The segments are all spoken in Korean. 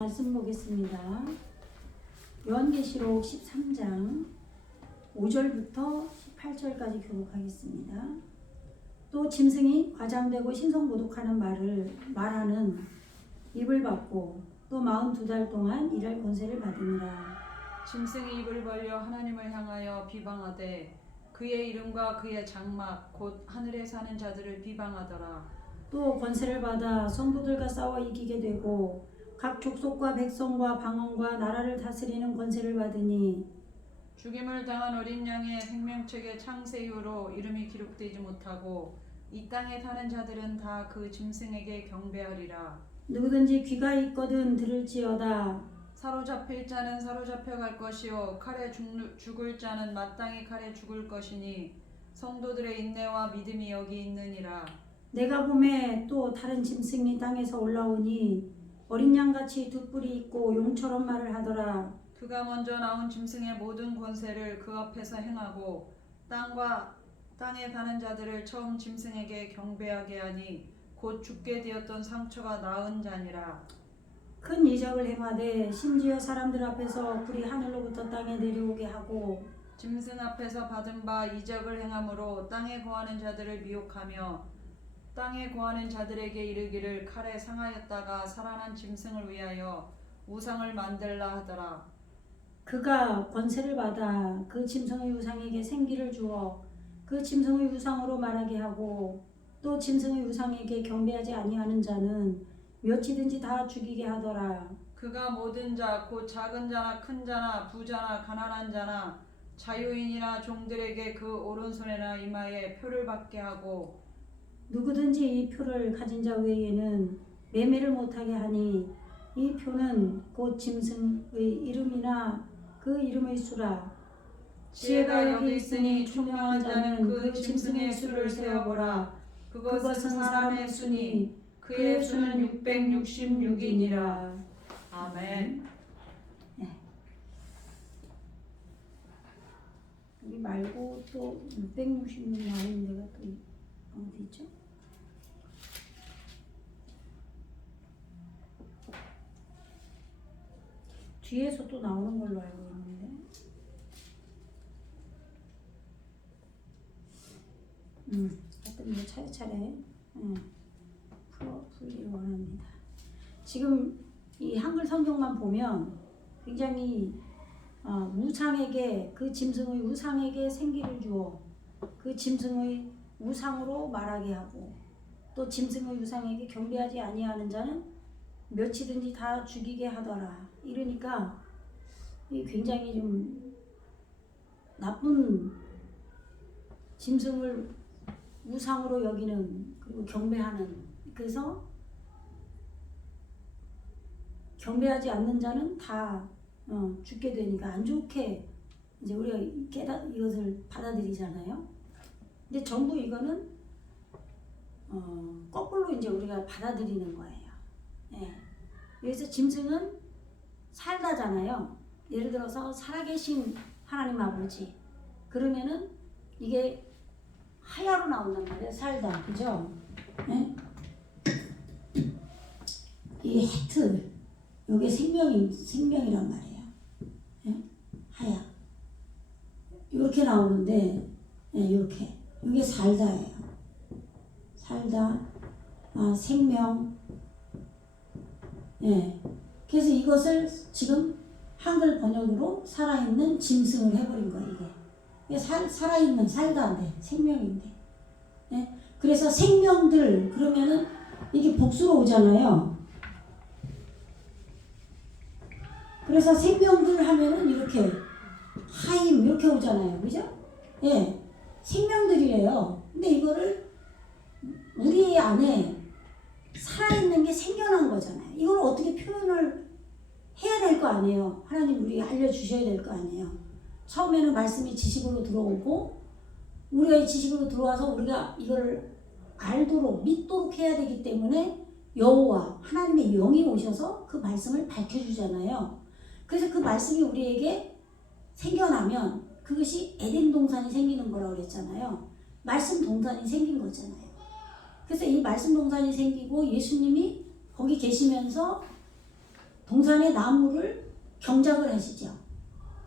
말씀 보겠습니다. 요한계시록 13장 5절부터 18절까지 교독하겠습니다. 또 짐승이 과장되고 신성모독하는 말을 말하는 입을 받고 또 42달 동안 일할 권세를 받으니라. 짐승이 입을 벌려 하나님을 향하여 비방하되 그의 이름과 그의 장막 곧 하늘에 사는 자들을 비방하더라. 또 권세를 받아 성도들과 싸워 이기게 되고 각 족속과 백성과 방언과 나라를 다스리는 권세를 받으니 죽임을 당한 어린 양의 생명책의 창세 이후로 이름이 기록되지 못하고 이 땅에 사는 자들은 다 그 짐승에게 경배하리라. 누구든지 귀가 있거든 들을지어다. 사로잡힐 자는 사로잡혀 갈 것이요 칼에 죽을 자는 마땅히 칼에 죽을 것이니 성도들의 인내와 믿음이 여기 있느니라. 내가 보매 또 다른 짐승이 땅에서 올라오니 어린 양같이 두 뿔이 있고 용처럼 말을 하더라. 그가 먼저 나온 짐승의 모든 권세를 그 앞에서 행하고 땅과 땅에 사는 자들을 처음 짐승에게 경배하게 하니 곧 죽게 되었던 상처가 나은 자니라. 큰 이적을 행하되 심지어 사람들 앞에서 불이 하늘로부터 땅에 내려오게 하고 짐승 앞에서 받은 바 이적을 행함으로 땅에 거하는 자들을 미혹하며 땅에 거하는 자들에게 이르기를 칼에 상하였다가 살아난 짐승을 위하여 우상을 만들라 하더라. 그가 권세를 받아 그 짐승의 우상에게 생기를 주어 그 짐승의 우상으로 말하게 하고 또 짐승의 우상에게 경배하지 아니하는 자는 몇이든지 다 죽이게 하더라. 그가 모든 자 곧 작은 자나 큰 자나 부자나 가난한 자나 자유인이나 종들에게 그 오른손에나 이마에 표를 받게 하고 누구든지 이 표를 가진 자 외에는 매매를 못하게 하니 이 표는 곧 짐승의 이름이나 그 이름의 수라. 지혜가 여기 있으니 총명한 자는 그 짐승의 수를 세어보라. 그것은 사람의 수니 그의 수는 666이니라. 아멘. 네. 여기 말고 또 666 나오는 데가 또 어디 있죠? 뒤에서 또 나오는 걸로 알고 있는데 하여튼 뭐 차례차례 풀기를 원합니다. 지금 이 한글 성경만 보면 굉장히 우상에게 그 짐승의 우상에게 생기를 주어 그 짐승의 우상으로 말하게 하고 또 짐승의 우상에게 경배하지 아니하는 자는 몇이든지 다 죽이게 하더라. 이러니까 굉장히 좀 나쁜 짐승을 우상으로 여기는 그리고 경배하는, 그래서 경배하지 않는 자는 다 죽게 되니까 안 좋게 이제 우리가 이것을 받아들이잖아요. 근데 전부 이거는 거꾸로 이제 우리가 받아들이는 거예요. 예. 여기서 짐승은 살다잖아요. 예를 들어서 살아계신 하나님 아버지 그러면은 이게 하야로 나온단 말이에요. 살다, 그죠? 예? 이 헤트, 이게 생명이란 말이에요. 예? 하야. 이렇게 나오는데, 예, 이렇게. 이게 살다예요. 살다, 생명. 예. 그래서 이것을 지금 한글 번역으로 살아있는 짐승을 해버린 거예요, 이게. 살아있는, 살다인데, 생명인데. 예? 그래서 생명들, 그러면은 이게 복수로 오잖아요. 그래서 생명들 하면은 이렇게, 하임, 이렇게 오잖아요. 그죠? 예. 생명들이래요. 근데 이거를 우리 안에 살아있는 게 생겨난 거잖아요. 이걸 어떻게 표현을 해야 될 거 아니에요. 하나님 우리 알려주셔야 될 거 아니에요. 처음에는 말씀이 지식으로 들어오고 우리가 이 지식으로 들어와서 우리가 이걸 알도록 믿도록 해야 되기 때문에 여호와 하나님의 영이 오셔서 그 말씀을 밝혀주잖아요. 그래서 그 말씀이 우리에게 생겨나면 그것이 에덴 동산이 생기는 거라고 그랬잖아요. 말씀 동산이 생긴 거잖아요. 그래서 이 말씀 동산이 생기고 예수님이 거기 계시면서 동산의 나무를 경작을 하시죠.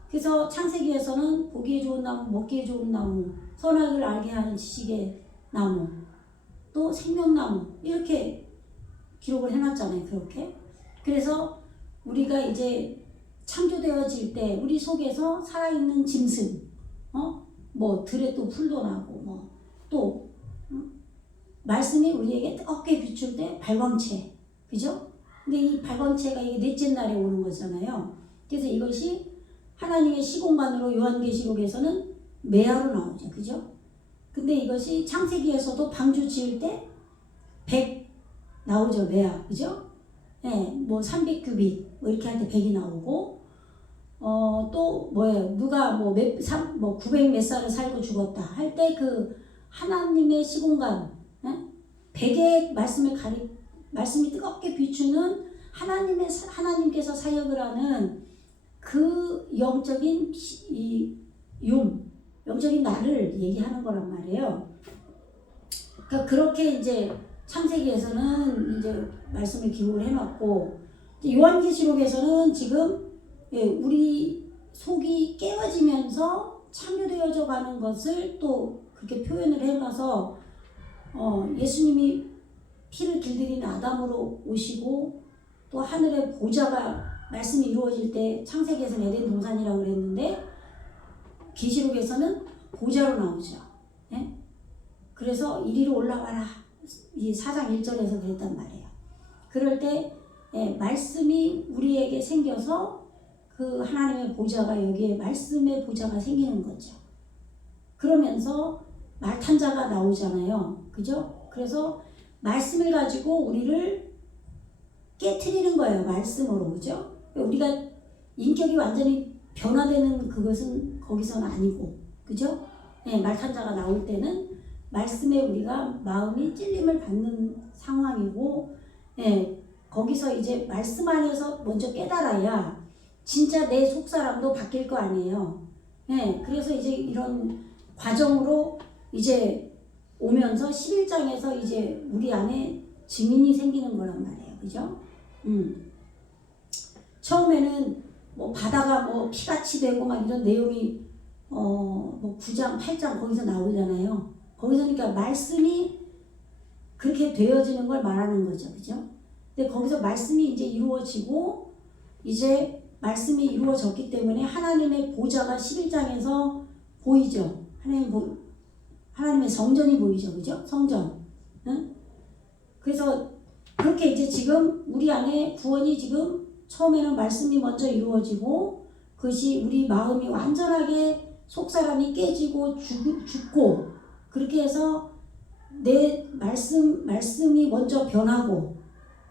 그래서 창세기에서는 보기에 좋은 나무, 먹기에 좋은 나무, 선악을 알게 하는 지식의 나무, 또 생명나무 이렇게 기록을 해놨잖아요. 그렇게. 그래서 우리가 이제 창조되어질 때 우리 속에서 살아있는 짐승, 뭐 들에 또 풀도 나고 또 말씀이 우리에게 뜨겁게 비출 때 발광체, 그죠? 근데 이 발광체가 이게 넷째 날에 오는 거잖아요. 그래서 이것이 하나님의 시공간으로 요한계시록에서는 메아로 나오죠, 그죠? 근데 이것이 창세기에서도 방주 지을 때 100 나오죠, 메아, 그죠? 네, 뭐 300규빗 뭐 이렇게 할 때 100이 나오고, 또 뭐예요? 누가 뭐 900 몇 살을 살고 죽었다 할 때 그 하나님의 시공간, 100의 말씀이 뜨겁게 비추는 하나님께서 사역을 하는 그 영적인 영적인 나를 얘기하는 거란 말이에요. 그러니까 그렇게 이제 창세기에서는 이제 말씀을 기록을 해놨고, 요한계시록에서는 지금 우리 속이 깨어지면서 창조되어져 가는 것을 또 그렇게 표현을 해놔서 예수님이 피를 길들인 아담으로 오시고 또 하늘의 보좌가 말씀이 이루어질 때 창세기에서는 에덴 동산이라고 그랬는데 계시록에서는 보좌로 나오죠. 예? 그래서 이리로 올라와라. 이 4장 1절에서 그랬단 말이에요. 그럴 때 말씀이 우리에게 생겨서 그 하나님의 보좌가 여기에 말씀의 보좌가 생기는 거죠. 그러면서 말탄 자가 나오잖아요. 그죠? 그래서 말씀을 가지고 우리를 깨트리는 거예요. 말씀으로. 그죠? 우리가 인격이 완전히 변화되는 그것은 거기서는 아니고. 그죠? 말탄 자가 나올 때는 말씀에 우리가 마음이 찔림을 받는 상황이고, 거기서 이제 말씀 안에서 먼저 깨달아야 진짜 내 속사람도 바뀔 거 아니에요. 그래서 이제 이런 과정으로 이제 오면서 11장에서 이제 우리 안에 증인이 생기는 거란 말이에요. 그죠? 처음에는 뭐 바다가 뭐 피같이 되고 막 이런 내용이 뭐 9장, 8장 거기서 나오잖아요. 거기서 그러니까 말씀이 그렇게 되어지는 걸 말하는 거죠. 그죠? 근데 거기서 말씀이 이제 이루어지고 이제 말씀이 이루어졌기 때문에 하나님의 보좌가 11장에서 보이죠. 하나님의 성전이 보이죠. 그죠? 성전. 응? 그래서 그렇게 이제 지금 우리 안에 구원이 지금 처음에는 말씀이 먼저 이루어지고 그것이 우리 마음이 완전하게 속사람이 깨지고 죽고 그렇게 해서 내 말씀이 먼저 변하고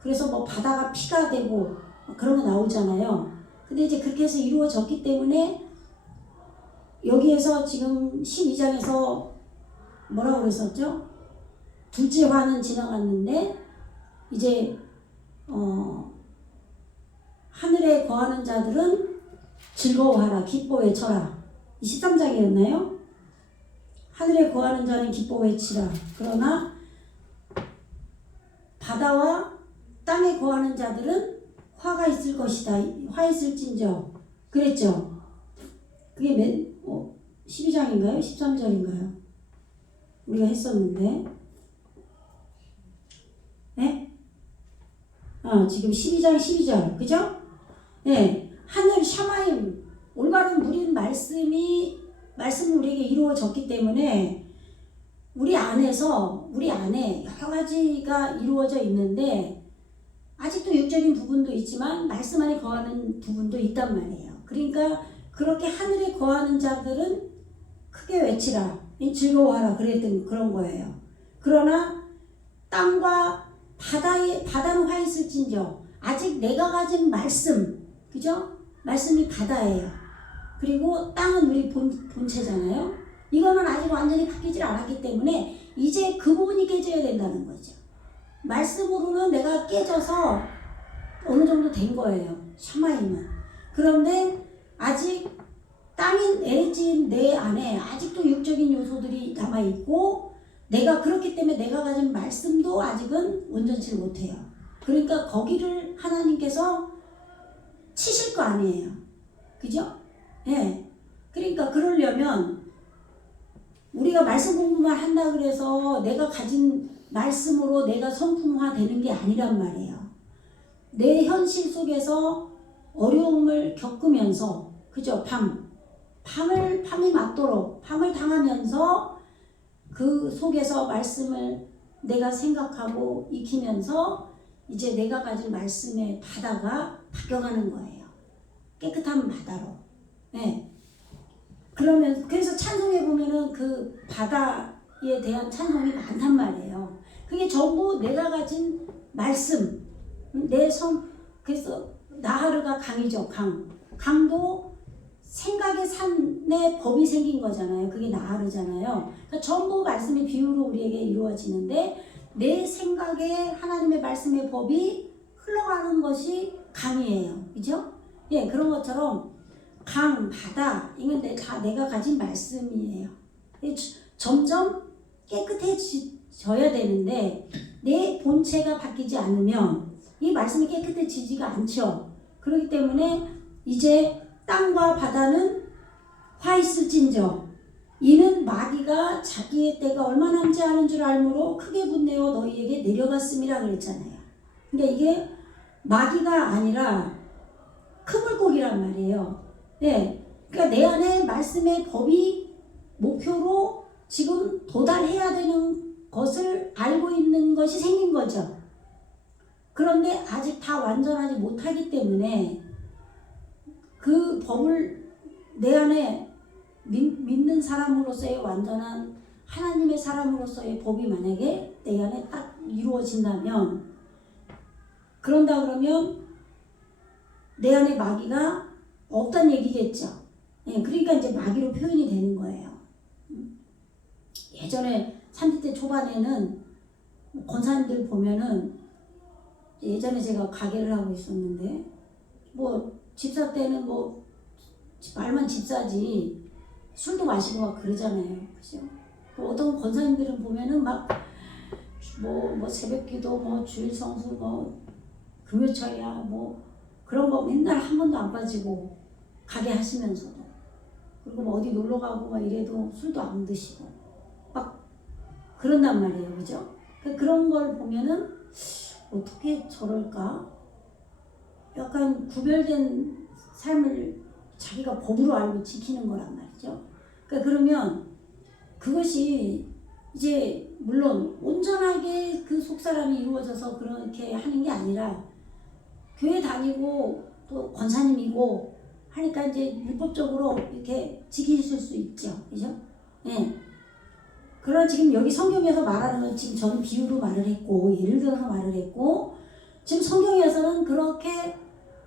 그래서 뭐 바다가 피가 되고 그런 거 나오잖아요. 근데 이제 그렇게 해서 이루어졌기 때문에 여기에서 지금 12장에서 뭐라고 그랬었죠? 둘째 화는 지나갔는데 이제 하늘에 거하는 자들은 즐거워하라 기뻐 외쳐라 13장이었나요? 하늘에 거하는 자는 기뻐 외치라. 그러나 바다와 땅에 거하는 자들은 화가 있을 것이다. 화 있을진저. 그랬죠? 그게 12장인가요? 13절인가요? 우리가 했었는데. 네? 지금 12장 12절. 그죠? 네. 하늘 샤마임. 올바른 누린 말씀이 우리에게 이루어졌기 때문에 우리 안에 여러 가지가 이루어져 있는데 아직도 육적인 부분도 있지만 말씀 안에 거하는 부분도 있단 말이에요. 그러니까 그렇게 하늘에 거하는 자들은 크게 외치라, 즐거워하라 그랬던 그런 거예요. 그러나 땅과 바다는 화 있을진저 아직 내가 가진 말씀, 그죠? 말씀이 바다예요. 그리고 땅은 우리 본체잖아요. 이거는 아직 완전히 바뀌질 않았기 때문에 이제 그 부분이 깨져야 된다는 거죠. 말씀으로는 내가 깨져서 어느 정도 된 거예요. 샤마임은. 그런데 아직 땅인 에레지인 내 안에 아직도 육적인 요소들이 남아있고 내가 그렇기 때문에 내가 가진 말씀도 아직은 온전치 못해요. 그러니까 거기를 하나님께서 필수가 아니에요. 그죠? 예. 그러니까 그러려면 우리가 말씀 공부만 한다 그래서 내가 가진 말씀으로 내가 성품화 되는 게 아니란 말이에요. 내 현실 속에서 어려움을 겪으면서, 그죠? 밤이 맞도록, 밤을 당하면서 그 속에서 말씀을 내가 생각하고 익히면서 이제 내가 가진 말씀의 바다가 바뀌어가는 거예요. 깨끗한 바다로. 네. 그러면 그래서 찬송에 보면은 그 바다에 대한 찬송이 많단 말이에요. 그게 전부 내가 가진 말씀, 그래서 나하르가 강이죠. 강도 생각의 산의 법이 생긴 거잖아요. 그게 나하르잖아요. 그러니까 전부 말씀의 비유로 우리에게 이루어지는데 내 생각에 하나님의 말씀의 법이 흘러가는 것이 강이에요. 그죠? 예, 그런 것처럼 강, 바다, 이건 다 내가 가진 말씀이에요. 점점 깨끗해져야 되는데 내 본체가 바뀌지 않으면 이 말씀이 깨끗해지지가 않죠. 그렇기 때문에 이제 땅과 바다는 화 있을진저 이는 마귀가 자기의 때가 얼마 남지 않은 줄 알므로 크게 분내어 너희에게 내려갔음이라 그랬잖아요. 그러니까 이게 마귀가 아니라 큰 물고기란 말이에요. 네, 그러니까 내 안에 말씀의 법이 목표로 지금 도달해야 되는 것을 알고 있는 것이 생긴 거죠. 그런데 아직 다 완전하지 못하기 때문에 그 법을 내 안에 믿는 사람으로서의 완전한 하나님의 사람으로서의 법이 만약에 내 안에 딱 이루어진다면 그런다 그러면 내 안에 마귀가 없다는 얘기겠죠. 예, 그러니까 이제 마귀로 표현이 되는 거예요. 예전에 30대 초반에는 권사님들 보면은 예전에 제가 가게를 하고 있었는데 뭐 집사 때는 뭐 말만 집사지 술도 마시고 막 그러잖아요. 그죠? 어떤 권사님들은 보면은 막 뭐 새벽기도 뭐 주일 성수 뭐 금요철이야 뭐 그런 거 맨날 한 번도 안 빠지고 가게 하시면서도 그리고 뭐 어디 놀러 가고 막 이래도 술도 안 드시고 막 그런단 말이에요. 그죠? 그런 걸 보면은 어떻게 저럴까? 약간 구별된 삶을 자기가 법으로 알고 지키는 거란 말이죠. 그러니까 그러면 그것이 이제 물론 온전하게 그 속사람이 이루어져서 그렇게 하는 게 아니라 교회 다니고 또 권사님이고 하니까 이제 율법적으로 이렇게 지키실 수 있죠. 그죠? 예. 그러나 지금 여기 성경에서 말하는 건 지금 저는 비유로 말을 했고 예를 들어서 말을 했고 지금 성경에서는 그렇게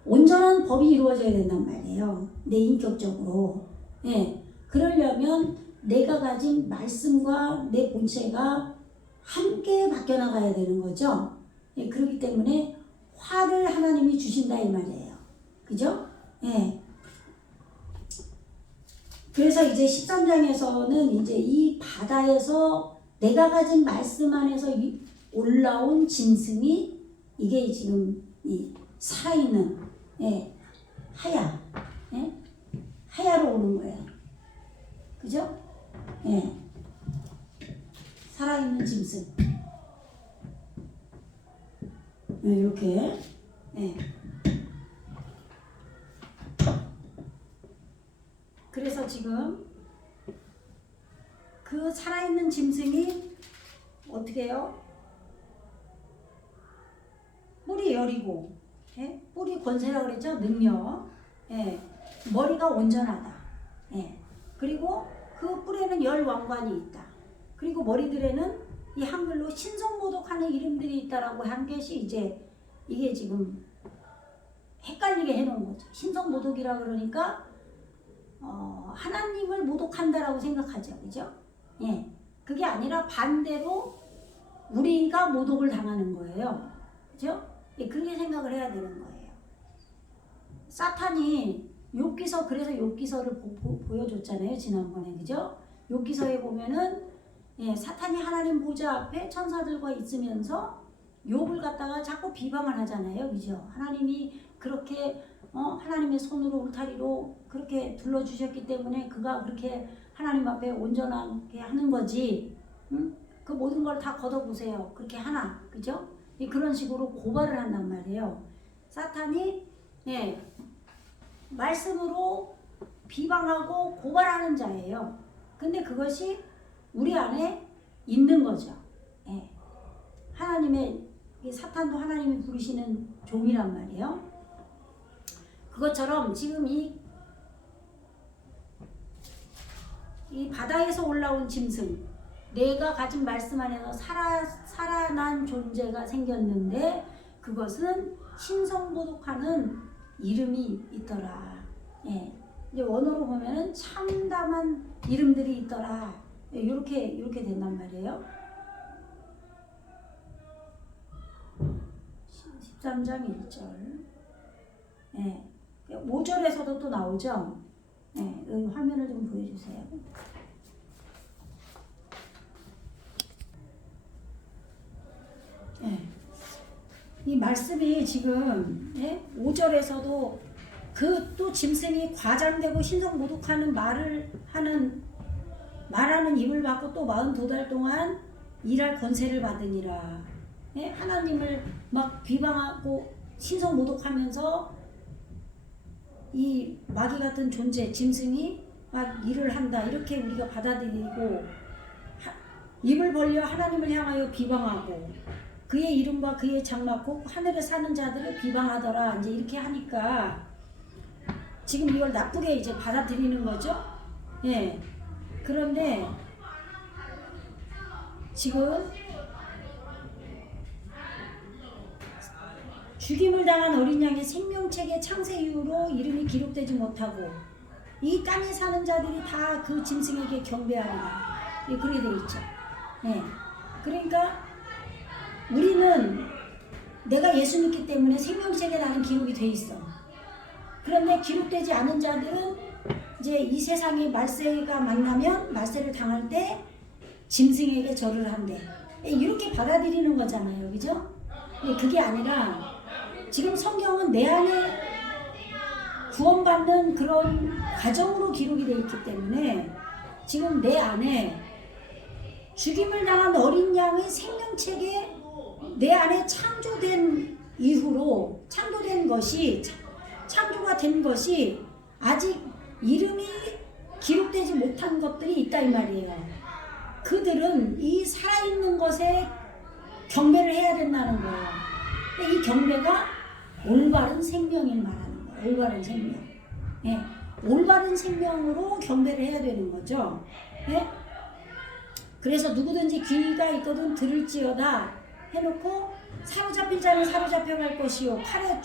온전한 법이 이루어져야 된단 말이에요. 내 인격적으로. 예. 그러려면 내가 가진 말씀과 내 본체가 함께 바뀌어나가야 되는 거죠. 예. 그렇기 때문에 화를 하나님이 주신다 이 말이에요. 그죠? 예. 그래서 이제 13장에서는 이제 이 바다에서 내가 가진 말씀 안에서 올라온 짐승이 이게 지금 이 살아있는 예, 예? 하야로 오는 거예요. 그죠? 예. 살아있는 짐승. 네, 이렇게. 예. 그래서 지금 그 살아있는 짐승이 어떻게 해요? 뿔이 여리고, 예? 뿔이 권세라고 그랬죠? 능력. 예. 머리가 온전하다. 예. 그리고 그 뿔에는 열 왕관이 있다. 그리고 머리들에는 이 한글로 신성모독하는 이름들이 있다라고 한 것이 이제 이게 지금 헷갈리게 해놓은 거죠. 신성모독이라 그러니까 하나님을 모독한다라고 생각하죠. 그죠? 예. 그게 아니라 반대로 우리가 모독을 당하는 거예요. 그죠? 예, 그렇게 생각을 해야 되는 거예요. 사탄이 욥기서 그래서 욥기서를 보여줬잖아요. 지난번에. 그죠? 욥기서에 보면은 예, 사탄이 하나님 보좌 앞에 천사들과 있으면서 욥을 갖다가 자꾸 비방을 하잖아요. 그죠? 하나님이 그렇게 하나님의 손으로 울타리로 그렇게 둘러주셨기 때문에 그가 그렇게 하나님 앞에 온전하게 하는 거지. 응? 그 모든 걸 다 걷어보세요. 그렇게 하나, 그죠? 그런 식으로 고발을 한단 말이에요. 사탄이 말씀으로 비방하고 고발하는 자예요. 근데 그것이 우리 안에 있는 거죠. 예. 하나님의 사탄도 하나님이 부르시는 종이란 말이에요. 그것처럼 지금 이 바다에서 올라온 짐승, 내가 가진 말씀 안에서 살아난 존재가 생겼는데 그것은 신성도독하는 이름이 있더라. 예. 이제 원어로 보면은 참담한 이름들이 있더라. 이렇게 된단 말이에요. 13장 1절. 예. 5절에서도 또 나오죠. 예. 여기 화면을 좀 보여주세요. 예. 이 말씀이 지금 5절에서도 그 또 짐승이 과장되고 신성모독하는 말하는 입을 받고 또 42달 동안 일할 권세를 받으니라. 하나님을 막 비방하고 신성모독하면서 이 마귀 같은 존재 짐승이 막 일을 한다 이렇게 우리가 받아들이고 입을 벌려 하나님을 향하여 비방하고 그의 이름과 그의 장막 곧 하늘에 사는 자들을 비방하더라. 이제 이렇게 하니까 지금 이걸 나쁘게 이제 받아들이는 거죠. 예. 그런데 지금 죽임을 당한 어린 양의 생명책의 창세 이후로 이름이 기록되지 못하고 이 땅에 사는 자들이 다 그 짐승에게 경배하리라. 예, 그렇게 되어 있죠. 예. 그러니까 우리는 내가 예수 믿기 때문에 생명책에 나는 기록이 돼 있어. 그런데 기록되지 않은 자들은 이제 이 세상에 말세가 만나면 말세를 당할 때 짐승에게 절을 한대. 이렇게 받아들이는 거잖아요. 그죠? 그게 아니라 지금 성경은 내 안에 구원받는 그런 과정으로 기록이 되어 있기 때문에 지금 내 안에 죽임을 당한 어린 양의 생명책에 내 안에 창조된 이후로 창조가 된 것이 아직 이름이 기록되지 못한 것들이 있다 이 말이에요. 그들은 이 살아있는 것에 경배를 해야 된다는 거예요. 이 경배가 올바른 생명을 말하는 거예요. 올바른 생명. 예. 올바른 생명으로 경배를 해야 되는 거죠. 예? 그래서 누구든지 귀가 있거든 들을지어다 해놓고 사로잡힐 자는 사로잡혀갈 것이요 칼에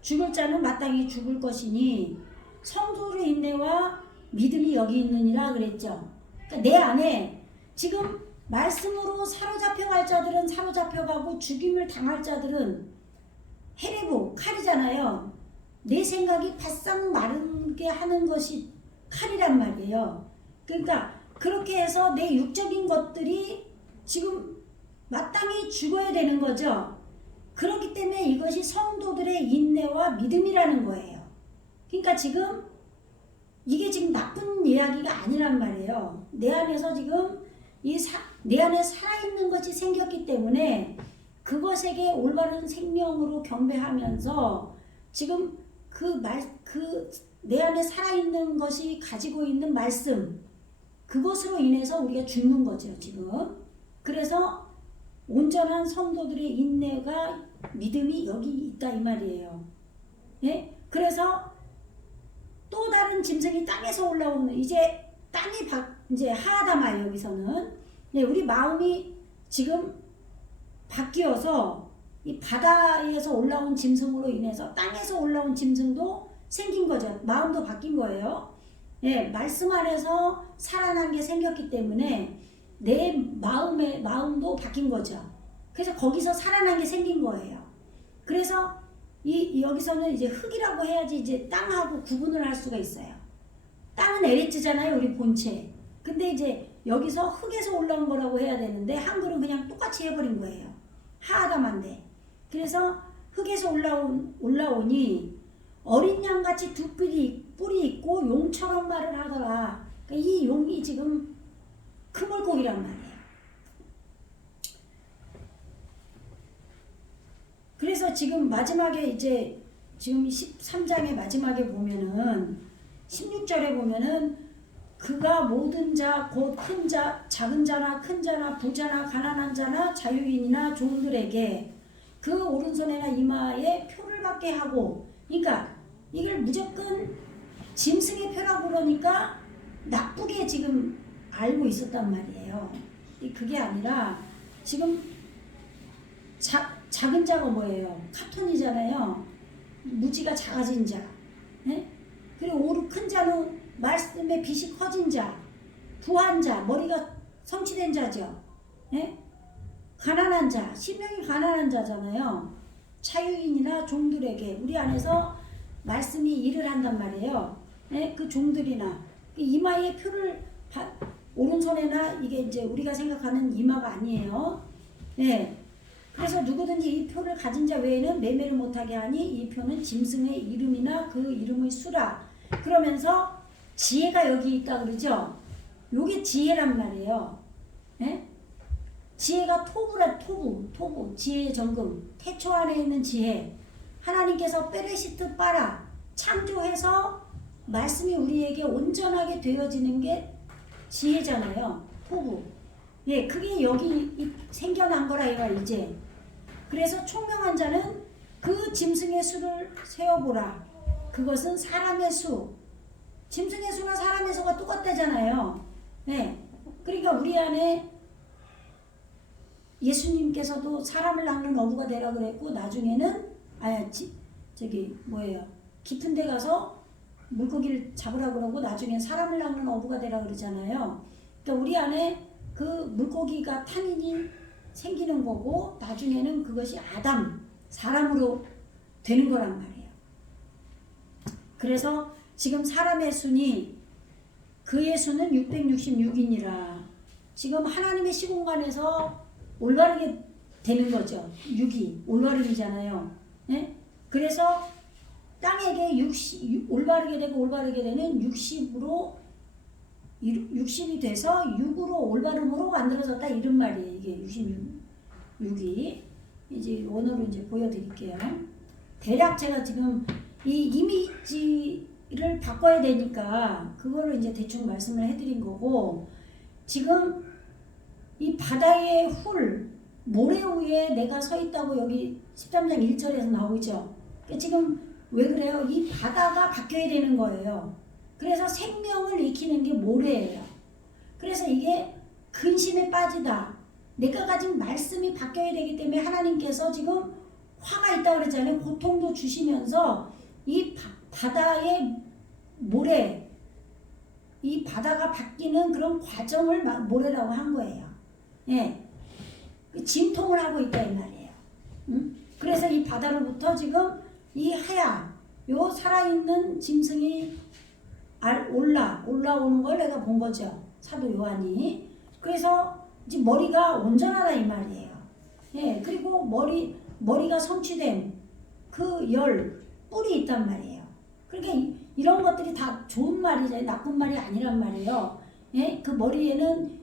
죽을 자는 마땅히 죽을 것이니 성도의 인내와 믿음이 여기 있느니라 그랬죠. 그러니까 내 안에 지금 말씀으로 사로잡혀갈 자들은 사로잡혀가고 죽임을 당할 자들은 헤레부 칼이잖아요. 내 생각이 바싹 마르게 하는 것이 칼이란 말이에요. 그러니까 그렇게 해서 내 육적인 것들이 지금 마땅히 죽어야 되는 거죠. 그렇기 때문에 이것이 성도들의 인내와 믿음이라는 거예요. 그러니까 지금 이게 지금 나쁜 이야기가 아니란 말이에요. 내 안에서 지금 내 안에 살아있는 것이 생겼기 때문에 그것에게 올바른 생명으로 경배하면서 지금 내 안에 살아있는 것이 가지고 있는 말씀 그것으로 인해서 우리가 죽는 거죠 지금. 그래서 온전한 성도들의 인내가 믿음이 여기 있다 이 말이에요. 예? 그래서 또 다른 짐승이 땅에서 올라오는 이제 땅이 이제 하아다마예요 여기서는. 네, 우리 마음이 지금 바뀌어서 이 바다에서 올라온 짐승으로 인해서 땅에서 올라온 짐승도 생긴 거죠. 마음도 바뀐 거예요. 예, 말씀 안에서 살아난 게 생겼기 때문에 내 마음도 바뀐 거죠. 그래서 거기서 살아난 게 생긴 거예요. 그래서 여기서는 이제 흙이라고 해야지 이제 땅하고 구분을 할 수가 있어요. 땅은 에레츠잖아요, 우리 본체. 근데 이제 여기서 흙에서 올라온 거라고 해야 되는데 한글은 그냥 똑같이 해버린 거예요. 하아다만데. 그래서 흙에서 올라오니 어린 양같이 두 뿔이 있고 용처럼 말을 하더라. 그러니까 이 용이 지금 큰 물고기란 말이에요. 그래서 지금 마지막에 이제 지금 13장의 마지막에 보면은 16절에 보면은 그가 모든 자 곧 큰 자 작은 자나 큰 자나 부자나 가난한 자나 자유인이나 종들에게 그 오른손에나 이마에 표를 받게 하고, 그러니까 이걸 무조건 짐승의 표라고 그러니까 나쁘게 지금 알고 있었단 말이에요. 그게 아니라 지금 작은 자가 뭐예요? 카톤이잖아요. 무지가 작아진 자. 네? 그리고 큰 자는 말씀의 빛이 커진 자, 부한 자, 머리가 성취된 자죠. 네? 가난한 자, 심령이 가난한 자잖아요. 자유인이나 종들에게 우리 안에서 말씀이 일을 한단 말이에요. 네? 그 종들이나 이마에 표를 오른손에나 이게 이제 우리가 생각하는 이마가 아니에요. 네. 그래서 누구든지 이 표를 가진 자 외에는 매매를 못하게 하니 이 표는 짐승의 이름이나 그 이름의 수라. 그러면서 지혜가 여기 있다 그러죠. 요게 지혜란 말이에요. 네? 지혜가 토부, 지혜의 정금, 태초 안에 있는 지혜. 하나님께서 베레시트 빠라, 창조해서 말씀이 우리에게 온전하게 되어지는 게 지혜잖아요. 토부. 예, 그게 여기 생겨난 거라 이거 이제. 그래서 총명한 자는 그 짐승의 수를 세어보라. 그것은 사람의 수. 짐승의 수나 사람의 수가 똑같다잖아요. 네. 그러니까 우리 안에 예수님께서도 사람을 낚는 어부가 되라 그랬고, 나중에는 깊은 데 가서 물고기를 잡으라 그러고 나중엔 사람을 낚는 어부가 되라 그러잖아요. 그러니까 우리 안에 그 물고기가 탄인이 생기는 거고 나중에는 그것이 사람으로 되는 거란 말이에요. 그래서 지금 사람의 순이 그의 수는 666이니라. 지금 하나님의 시공간에서 올바르게 되는 거죠. 6이 올바름이잖아요. 네? 그래서 땅에게 올바르게 되고 올바르게 되는 60이 돼서 6으로 올바름으로 만들어졌다 이런 말이에요. 이게 66이 이제 원어로 이제 보여드릴게요. 대략 제가 지금 이 이미지를 바꿔야 되니까 그거를 이제 대충 말씀을 해드린 거고, 지금 이 바다의 모래 위에 내가 서 있다고 여기 13장 1절에서 나오죠. 그러니까 지금 왜 그래요? 이 바다가 바뀌어야 되는 거예요. 그래서 생명을 익히는 게 모래예요. 그래서 이게 근심에 빠지다. 내가 가진 말씀이 바뀌어야 되기 때문에 하나님께서 지금 화가 있다고 그랬잖아요. 고통도 주시면서 이 바다의 모래, 이 바다가 바뀌는 그런 과정을 모래라고 한 거예요. 예. 진통을 하고 있다 이 말이에요. 그래서 이 바다로부터 지금 이 요 살아있는 짐승이 올라오는 걸 내가 본 거죠. 사도 요한이. 그래서 이제 머리가 온전하다 이 말이에요. 예, 그리고 머리가 성취된 그 뿔이 있단 말이에요. 그러니까 이런 것들이 다 좋은 말이죠. 나쁜 말이 아니란 말이에요. 예, 그 머리에는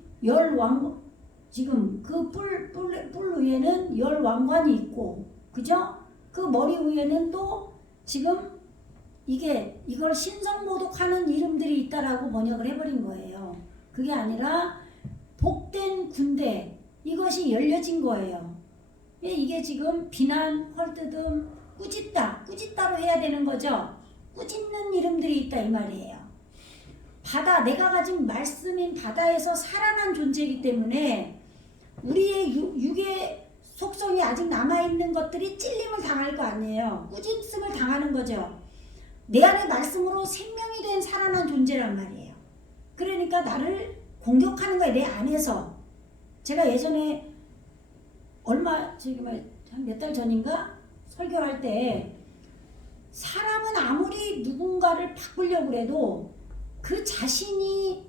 지금 그 뿔 위에는 왕관이 있고, 그죠? 그 머리 위에는 또 지금 이걸 신성모독하는 이름들이 있다라고 번역을 해버린 거예요. 그게 아니라 복된 군대, 이것이 열려진 거예요. 이게 지금 비난, 헐뜯음, 꾸짖다로 해야 되는 거죠. 꾸짖는 이름들이 있다 이 말이에요. 내가 가진 말씀인 바다에서 살아난 존재이기 때문에 우리의 육의 속성이 아직 남아있는 것들이 찔림을 당할 거 아니에요. 꾸짖음을 당하는 거죠. 내 안에 말씀으로 생명이 된 살아난 존재란 말이에요. 그러니까 나를 공격하는 거예요. 내 안에서. 제가 예전에 지금 한 몇 달 전인가 설교할 때, 사람은 아무리 누군가를 바꾸려고 해도 그 자신이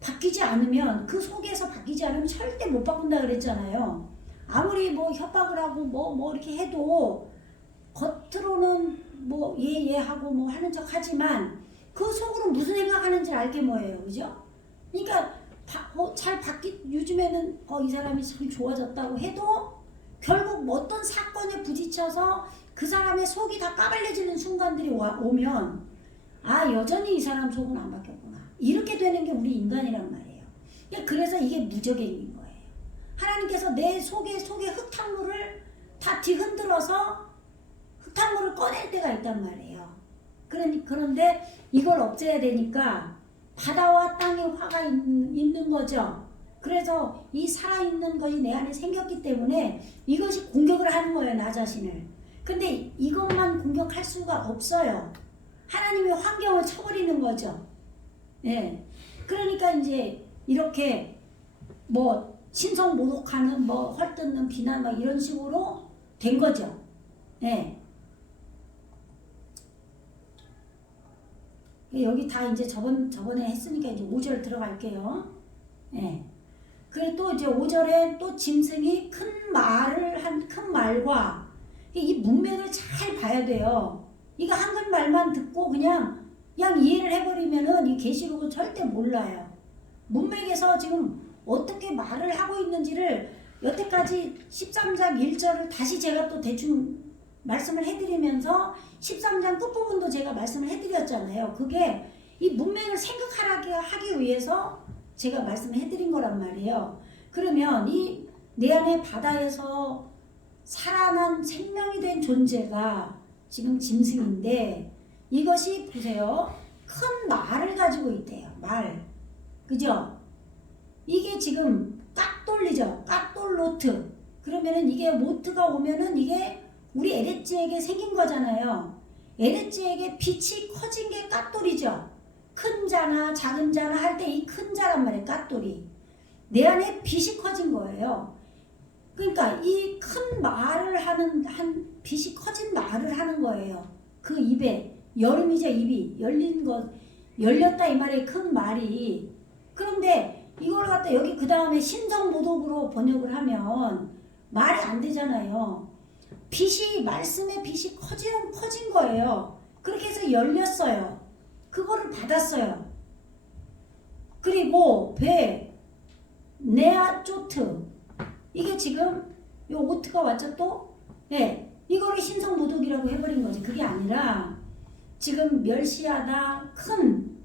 바뀌지 않으면, 그 속에서 바뀌지 않으면 절대 못 바꾼다 그랬잖아요. 아무리 협박을 하고 이렇게 해도 겉으로는 뭐 예 하고 뭐 하는 척 하지만 그 속으로 무슨 생각하는지 알게 뭐예요, 그죠? 그러니까 잘 요즘에는 이 사람이 참 좋아졌다고 해도 결국 어떤 사건에 부딪혀서 그 사람의 속이 다 까발려지는 순간들이 오면 여전히 이 사람 속은 안 바뀌었구나, 이렇게 되는 게 우리 인간이란 말이에요. 그래서 이게 무적행인 거예요. 하나님께서 내 속의 흙탕물을 다 뒤흔들어서 흙탕물을 꺼낼 때가 있단 말이에요. 그런데 이걸 없애야 되니까 바다와 땅에 화가 있는 거죠. 그래서 이 살아있는 것이 내 안에 생겼기 때문에 이것이 공격을 하는 거예요, 나 자신을. 근데 이것만 공격할 수가 없어요. 하나님의 환경을 쳐버리는 거죠. 네. 그러니까 이제 이렇게 뭐 신성 모독하는 뭐 헐뜯는 비난 막 이런 식으로 된 거죠. 네. 여기 다 이제 저번에 했으니까 이제 5절 들어갈게요. 네. 그리고 또 이제 5절에 또 짐승이 큰 말과 이 문맥을 잘 봐야 돼요. 이거 한글말만 듣고 그냥 이해를 해버리면은 이 계시록을 절대 몰라요. 문맥에서 지금 어떻게 말을 하고 있는지를 여태까지 13장 1절을 다시 제가 또 대충 말씀을 해드리면서 13장 끝부분도 제가 말씀을 해드렸잖아요. 그게 이 문맥을 생각하게 하기 위해서 제가 말씀을 해드린 거란 말이에요. 그러면 이 내 안의 바다에서 살아난 생명이 된 존재가 지금 짐승인데 이것이 보세요. 큰 말을 가지고 있대요. 말. 그죠? 이게 지금 깍돌리죠. 깍돌로트. 그러면은 이게 모트가 오면은 이게 우리 에레츠에게 생긴 거잖아요. 에레츠에게 빛이 커진 게 깍돌이죠. 큰 자나 작은 자나 할 때 이 큰 자란 말이에요. 깍돌이. 내 안에 빛이 커진 거예요. 그러니까 이 큰 말을 빛이 커진 말을 하는 거예요. 그 입에, 여름이죠, 입이. 열렸다 이 말이에요. 큰 말이. 그런데 이걸 갖다 여기 그 다음에 신성모독으로 번역을 하면 말이 안 되잖아요. 말씀의 빛이 커진 거예요. 그렇게 해서 열렸어요. 그거를 받았어요. 그리고 네아조트. 이게 지금 요 오트가 왔죠 또? 네. 이거를 신성모독이라고 해버린 거지. 그게 아니라 지금 멸시하다,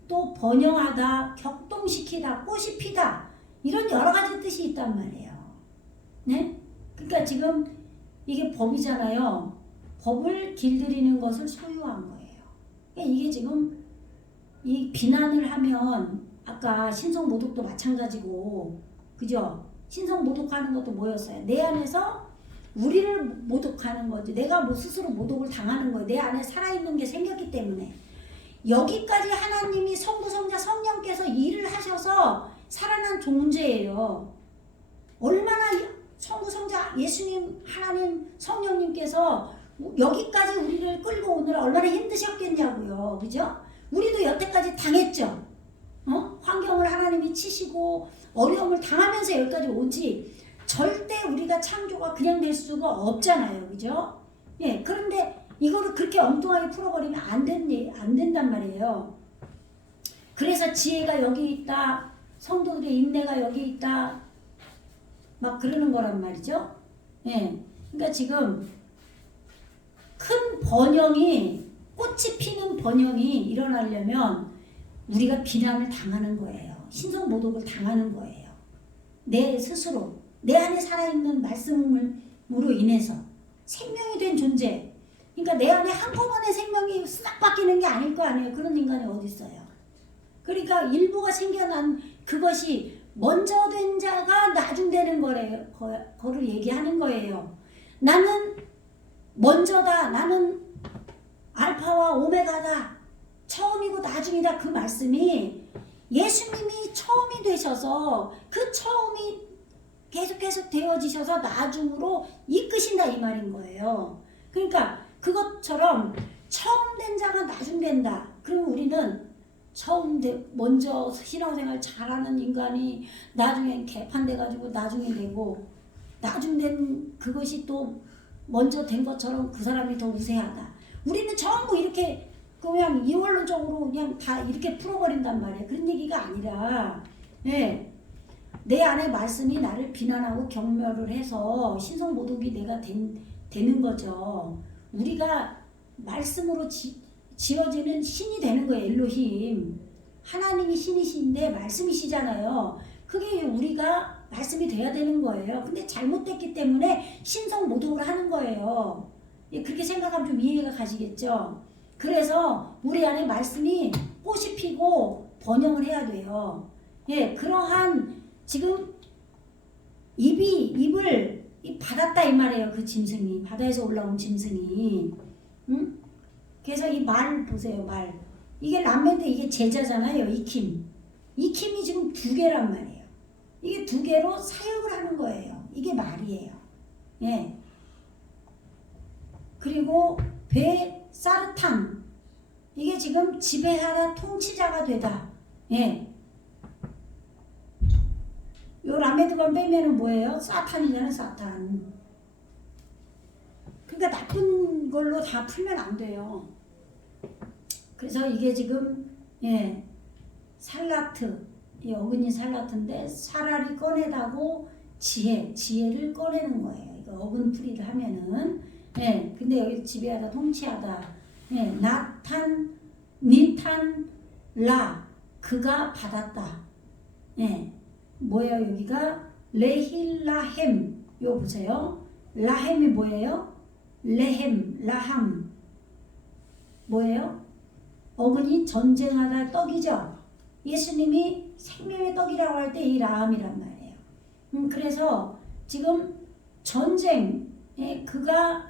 또 번영하다, 격동시키다, 꽃이 피다, 이런 여러 가지 뜻이 있단 말이에요. 네? 그러니까 지금 이게 법이잖아요. 법을 길들이는 것을 소유한 거예요. 그러니까 이게 지금 이 비난을 하면 아까 신성모독도 마찬가지고, 그죠? 신성모독하는 것도 뭐였어요? 내 안에서 우리를 모독하는 거지. 내가 뭐 스스로 모독을 당하는 거예요. 내 안에 살아있는 게 생겼기 때문에. 여기까지 하나님이 성부, 성자, 성령께서 일을 하셔서 살아난 존재예요. 얼마나 성부, 성자, 예수님, 하나님, 성령님께서 여기까지 우리를 끌고 오느라 얼마나 힘드셨겠냐고요. 그죠? 우리도 여태까지 당했죠. 환경을 하나님이 치시고 어려움을 당하면서 여기까지 오지 절대 우리가 창조가 그냥 될 수가 없잖아요. 그죠? 예, 그런데 이거를 그렇게 엉뚱하게 풀어버리면 안 된단 말이에요. 그래서 지혜가 여기 있다, 성도들의 인내가 여기 있다, 막 그러는 거란 말이죠. 예, 그러니까 지금 큰 번영이, 꽃이 피는 번영이 일어나려면 우리가 비난을 당하는 거예요. 신성모독을 당하는 거예요. 내 스스로, 내 안에 살아있는 말씀으로 인해서 생명이 된 존재. 그러니까 내 안에 한꺼번에 생명이 싹 바뀌는 게 아닐 거 아니에요. 그런 인간이 어디 있어요. 그러니까 일부가 생겨난 그것이 먼저 된 자가 나중 되는 거를 얘기하는 거예요. 나는 먼저다. 나는 알파와 오메가다. 처음이고 나중이다. 그 말씀이 예수님이 처음이 되셔서 그 처음이 계속 되어지셔서 나중으로 이끄신다 이 말인 거예요. 그러니까 그것처럼 처음 된 자가 나중 된다. 그럼 우리는 먼저 신앙생활 잘하는 인간이 나중엔 개판돼가지고 나중에 되고, 나중 된 그것이 또 먼저 된 것처럼 그 사람이 더 우세하다. 우리는 전부 이렇게 그냥 이원론적으로 그냥 다 이렇게 풀어버린단 말이에요. 그런 얘기가 아니라, 예, 내 안에 말씀이 나를 비난하고 경멸을 해서 신성모독이 내가 되는 거죠. 우리가 말씀으로 지어지는 신이 되는 거예요. 엘로힘. 하나님이 신이신데 말씀이시잖아요. 그게 우리가 말씀이 돼야 되는 거예요. 근데 잘못됐기 때문에 신성모독을 하는 거예요. 예, 그렇게 생각하면 좀 이해가 가시겠죠. 그래서 우리 안에 말씀이 꽃이 피고 번영을 해야 돼요. 예, 그러한 지금 입을 받았다 이 말이에요. 그 짐승이, 바다에서 올라온 짐승이. 응? 그래서 이 말 보세요. 말. 이게 람멘데 이게 제자잖아요. 이킴이 지금 두 개란 말이에요. 이게 두 개로 사역을 하는 거예요. 이게 말이에요. 예. 그리고 사르탕. 이게 지금 지배하다 통치자가 되다. 예. 요 라메드만 빼면은 뭐예요? 사탄이잖아요. 사탄. 그러니까 나쁜 걸로 다 풀면 안 돼요. 그래서 이게 지금 예, 살라트, 이 어근이 살라트인데 사라리 꺼내다고 지혜를 꺼내는 거예요. 이거 어근풀이를 하면은 예, 근데 여기 지배하다 통치하다 예, 나탄 니탄 라 그가 받았다. 예, 뭐예요? 여기가 레힐라햄 요 보세요. 라햄이 뭐예요? 레햄 라함 뭐예요? 어근이 전쟁하다 떡이죠. 예수님이 생명의 떡이라고 할 때 이 라함이란 말이에요. 그래서 지금 전쟁, 예, 그가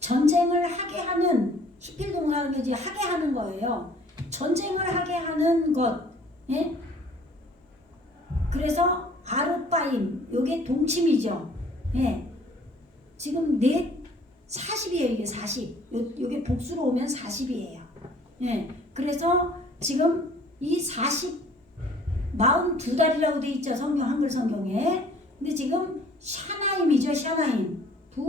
전쟁을 하게 하는 히필 동사는 이제 하게 하는 거예요. 전쟁을 하게 하는 것, 예. 그래서 아르바임, 요게 동침이죠. 예. 지금 40이에요. 이게 40. 요게 복수로 오면 40이에요. 예, 그래서 지금 이 42달이라고 돼 있죠. 성경, 한글 성경에. 근데 지금 샤나임이죠. 샤나임.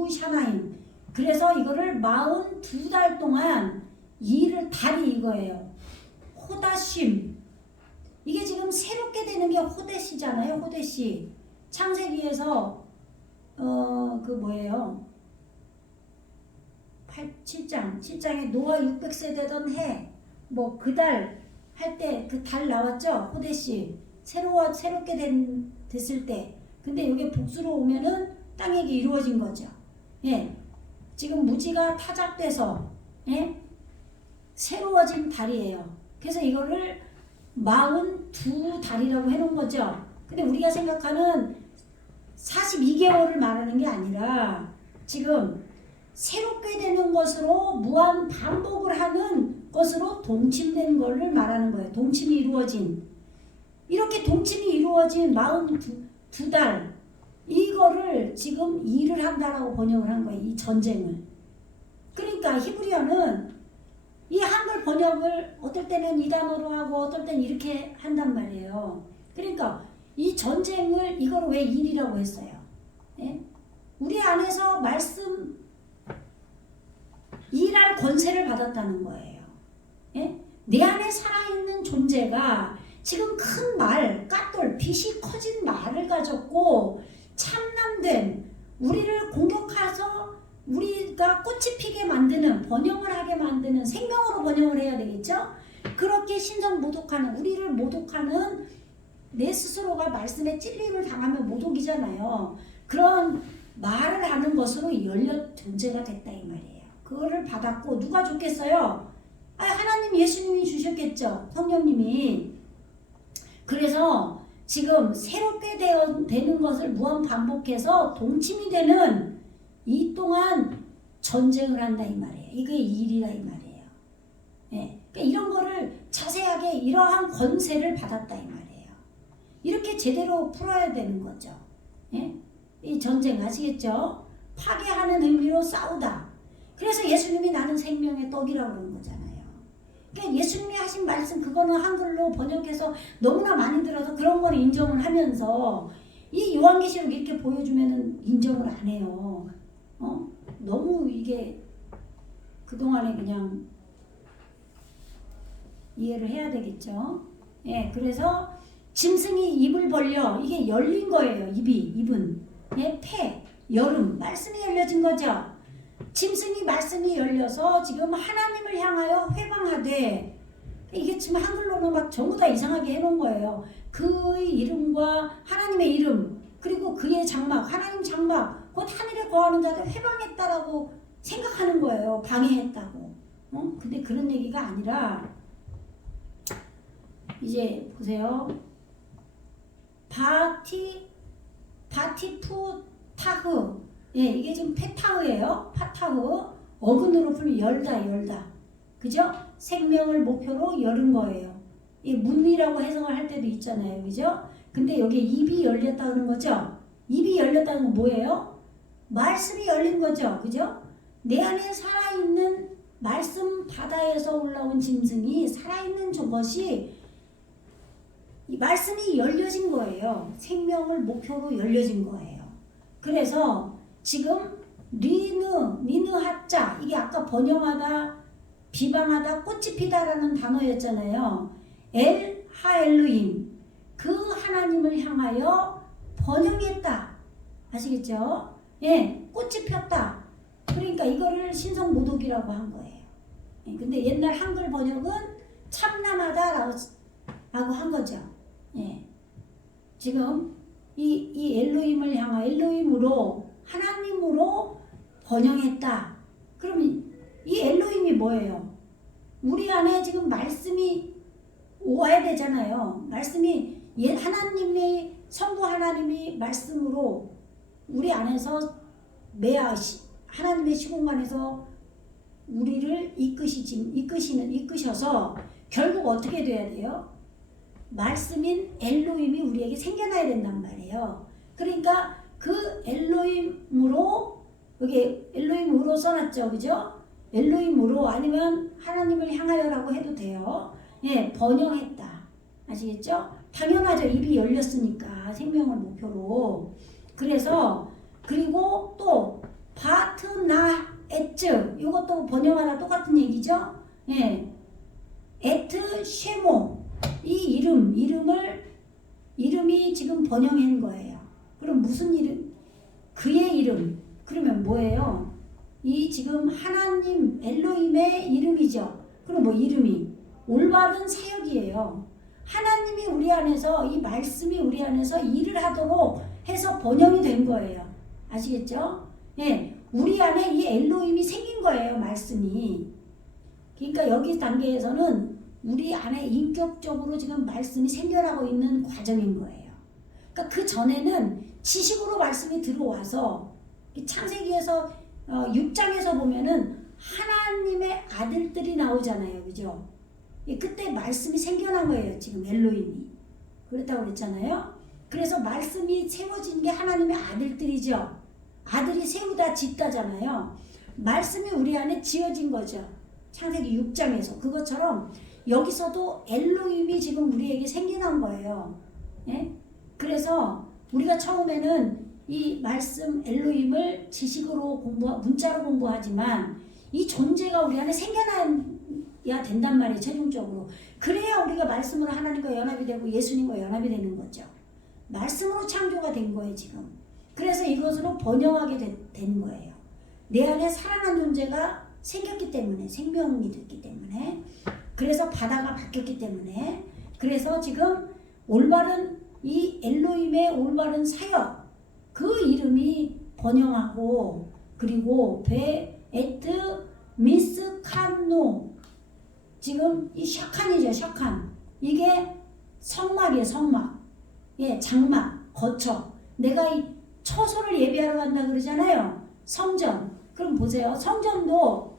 샤나임. 그래서 이거를 42달 동안 달이 이거예요. 호다심. 이게 지금 새롭게 되는 게 호데시잖아요. 호데시. 창세기에서 그 뭐예요? 7장에 노아 600세 되던 해, 뭐 그 달 할 때 그 달 나왔죠? 호데시. 새롭게 됐을 때. 근데 이게 복수로 오면은 땅에게 이루어진 거죠. 예. 지금 무지가 타작돼서, 예? 새로워진 달이에요. 그래서 이거를 42달이라고 해놓은 거죠. 근데 우리가 생각하는 42개월을 말하는 게 아니라 지금 새롭게 되는 것으로 무한 반복을 하는 것으로 동침된 것을 말하는 거예요. 동침이 이루어진. 이렇게 동침이 이루어진 42달 이거를 지금 일을 한다라고 번역을 한 거예요. 이 전쟁을. 그러니까 히브리어는 이 한글 번역을 어떨 때는 이 단어로 하고 어떨 때는 이렇게 한단 말이에요. 그러니까 이 전쟁을 이걸 왜 일이라고 했어요? 예? 우리 안에서 일할 권세를 받았다는 거예요. 예? 내 안에 살아있는 존재가 지금 큰 말, 까똘, 빛이 커진 말을 가졌고 참남된 우리를 공격해서 우리가 꽃이 피게 만드는 번영을 하게 만드는 생명으로 번영을 해야 되겠죠? 그렇게 신성 모독하는 우리를 모독하는 내 스스로가 말씀에 찔림을 당하면 모독이잖아요. 그런 말을 하는 것으로 존재가 됐다 이 말이에요. 그거를 받았고 누가 줬겠어요? 하나님 예수님이 주셨겠죠. 성령님이. 그래서 지금 새롭게 되는 것을 무한 반복해서 동침이 되는 이 동안 전쟁을 한다 이 말이에요. 이게 일이라 이 말이에요. 예. 그러니까 이런 거를 자세하게 이러한 권세를 받았다 이 말이에요. 이렇게 제대로 풀어야 되는 거죠. 예? 이 전쟁 아시겠죠? 파괴하는 의미로 싸우다. 그래서 예수님이 나는 생명의 떡이라고 그러는 거잖아요. 그러니까 예수님이 하신 말씀 그거는 한글로 번역해서 너무나 많이 들어서 그런 걸 인정을 하면서 이 요한계시록 이렇게 보여주면은 인정을 안 해요. 너무 이게 그동안에 그냥 이해를 해야 되겠죠. 예, 그래서 짐승이 입을 벌려 이게 열린 거예요. 입은 예, 폐, 여름, 말씀이 열려진 거죠. 짐승이 말씀이 열려서 지금 하나님을 향하여 회방하되 이게 지금 한글로는 막 전부 다 이상하게 해놓은 거예요. 그의 이름과 하나님의 이름 그리고 그의 장막, 하나님 장막 곧 하늘에 거하는 자들 회방했다라고 생각하는 거예요. 방해했다고. 근데 그런 얘기가 아니라 이제 보세요. 바티푸 타흐. 예, 이게 지금 페타흐예요. 파타흐. 어근으로 풀면 열다. 그죠? 생명을 목표로 열은 거예요. 이 문이라고 해석을 할 때도 있잖아요. 그죠? 근데 여기 입이 열렸다는 거죠? 입이 열렸다는 건 뭐예요? 말씀이 열린 거죠. 그죠? 내 안에 살아있는 말씀 바다에서 올라온 짐승이 살아있는 저것이 이 말씀이 열려진 거예요. 생명을 목표로 열려진 거예요. 그래서 지금 니느 하자 이게 아까 번영하다 비방하다 꽃이 피다라는 단어였잖아요. 엘 하엘루임 그 하나님을 향하여 번영했다. 아시겠죠? 예, 꽃이 폈다. 그러니까 이거를 신성모독이라고 한 거예요. 예, 근데 옛날 한글 번역은 참남하다라고 한 거죠. 예, 지금 이 엘로힘을 향하 엘로힘으로 하나님으로 번영했다. 그러면 이 엘로힘이 뭐예요? 우리 안에 지금 말씀이 오와야 되잖아요. 말씀이 하나님의 성부 하나님이 말씀으로 우리 안에서 하나님의 시공간에서 우리를 이끄셔서 결국 어떻게 돼야 돼요? 말씀인 엘로힘이 우리에게 생겨나야 된단 말이에요. 그러니까 그 엘로힘으로 여기 엘로힘으로 써놨죠, 그죠? 엘로힘으로 아니면 하나님을 향하여라고 해도 돼요. 예, 번영했다. 아시겠죠? 당연하죠. 입이 열렸으니까 생명을 목표로. 그래서 그리고 또 바트나에츠 이것도 번영하다 똑같은 얘기죠. 예, 에트 쉐모 이 이름이 지금 번영한 거예요. 그럼 무슨 이름? 그의 이름. 그러면 뭐예요? 이 지금 하나님 엘로힘의 이름이죠. 그럼 뭐 이름이 올바른 사역이에요. 하나님이 우리 안에서 이 말씀이 우리 안에서 일을 하도록 해서 번영이 된 거예요. 아시겠죠? 예, 우리 안에 이 엘로힘이 생긴 거예요. 말씀이. 그러니까 여기 단계에서는 우리 안에 인격적으로 지금 말씀이 생겨나고 있는 과정인 거예요. 그러니까 그 전에는 지식으로 말씀이 들어와서 창세기에서 6장에서 보면은 하나님의 아들들이 나오잖아요. 그죠? 그때 말씀이 생겨난 거예요. 지금 엘로힘이. 그렇다고 그랬잖아요. 그래서 말씀이 세워진 게 하나님의 아들들이죠. 아들이 세우다 짓다잖아요. 말씀이 우리 안에 지어진 거죠. 창세기 6장에서. 그것처럼 여기서도 엘로힘이 지금 우리에게 생겨난 거예요. 예? 그래서 우리가 처음에는 이 말씀 엘로힘을 지식으로 문자로 공부하지만 이 존재가 우리 안에 생겨나야 된단 말이에요. 최종적으로. 그래야 우리가 말씀으로 하나님과 연합이 되고 예수님과 연합이 되는 거죠. 말씀으로 창조가 된 거예요. 지금. 그래서 이것으로 번영하게 된 거예요. 내 안에 살아난 존재가 생겼기 때문에 생명이 됐기 때문에 그래서 바다가 바뀌었기 때문에 그래서 지금 올바른 이 엘로힘의 올바른 사역 그 이름이 번영하고 그리고 베에트 미스칸노 지금 이 샤칸이죠. 샤칸 이게 성막이에요. 성막 예, 장막 거처 내가 이 처소를 예배하러 간다 그러잖아요. 성전 그럼 보세요. 성전도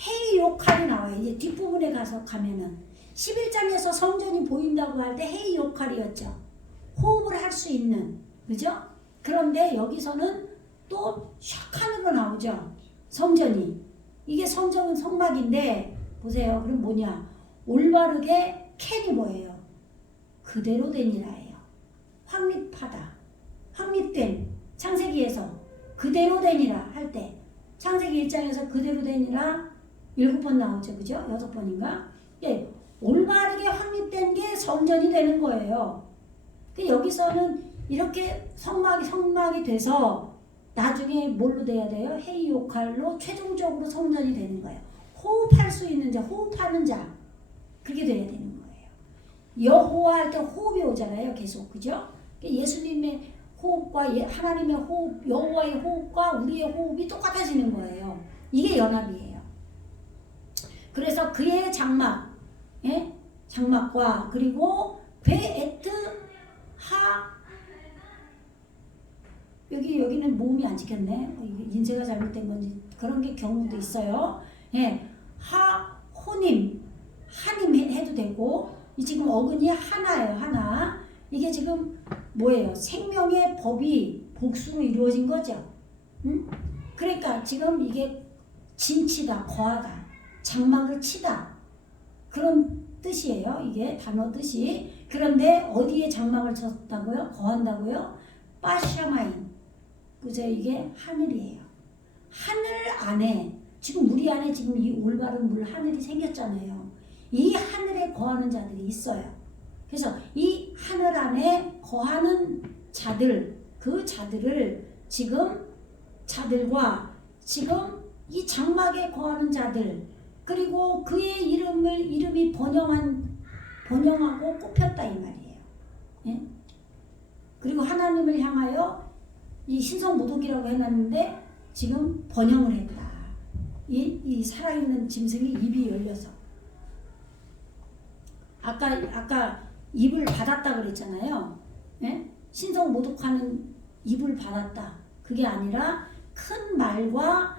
헤이 요칼이 나와요. 이제 뒷부분에 가면은 11장에서 성전이 보인다고 할 때 헤이 요칼이었죠. 호흡을 할 수 있는 그죠? 그런데 여기서는 또 샤칸으로 나오죠. 성전이 이게 성전은 성막인데 보세요. 그럼 뭐냐? 올바르게 캔이 뭐예요? 그대로 되니라예요. 확립하다. 확립된 창세기에서 그대로 되니라 할 때 창세기 1장에서 그대로 되니라 7번 나오죠. 그죠? 6번인가? 예, 올바르게 확립된 게 성전이 되는 거예요. 여기서는 이렇게 성막이 돼서 나중에 뭘로 돼야 돼요? 헤이 요칼로 최종적으로 성전이 되는 거예요. 호흡할 수 있는 자, 호흡하는 자, 그게 돼야 되는 거예요. 여호와 할 때 호흡이 오잖아요. 계속. 그죠? 예수님의 호흡과 하나님의 호흡, 여호와의 호흡과 우리의 호흡이 똑같아지는 거예요. 이게 연합이에요. 그래서 그의 장막, 예? 장막과 그리고 베에트 하, 여기는 모음이 안 찍혔네. 인쇄가 잘못된 건지 그런 게 경우도 있어요. 예, 하호님, 하님 해도 되고, 이 지금 어근이 하나예요. 하나. 이게 지금 뭐예요? 생명의 법이 복수로 이루어진 거죠. 응? 그러니까 지금 이게 진치다, 거하다, 장막을 치다, 그런 뜻이에요. 이게 단어 뜻이. 그런데 어디에 장막을 쳤다고요? 거한다고요? 빠샤마인. 그죠? 이게 하늘이에요. 하늘 안에, 지금 우리 안에 지금 이 올바른 물 하늘이 생겼잖아요. 이 하늘에 거하는 자들이 있어요. 그래서 이 하늘 안에 거하는 자들, 그 자들을 지금 자들과 지금 이 장막에 거하는 자들, 그리고 그의 이름이 번영하고 꼽혔다 이 말이에요. 예? 그리고 하나님을 향하여 이 신성 모독이라고 해놨는데 지금 번영을 했다. 이 살아있는 짐승이 입이 열려서. 아까 입을 받았다 그랬잖아요. 예? 신성 모독하는 입을 받았다. 그게 아니라 큰 말과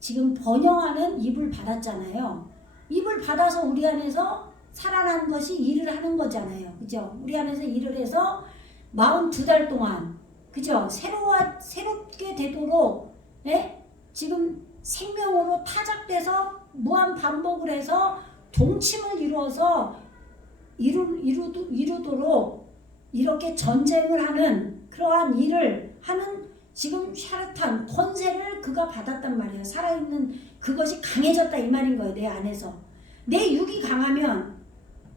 지금 번영하는 입을 받았잖아요. 입을 받아서 우리 안에서 살아난 것이 일을 하는 거잖아요. 그죠? 우리 안에서 일을 해서 42달 동안, 그죠? 새롭게 되도록, 예? 지금 생명으로 타작돼서 무한 반복을 해서 동침을 이루어서 이루도록 이렇게 전쟁을 하는 그러한 일을 하는 지금 샤르탄 권세를 그가 받았단 말이에요. 살아있는 그것이 강해졌다 이 말인 거예요. 내 안에서. 내 육이 강하면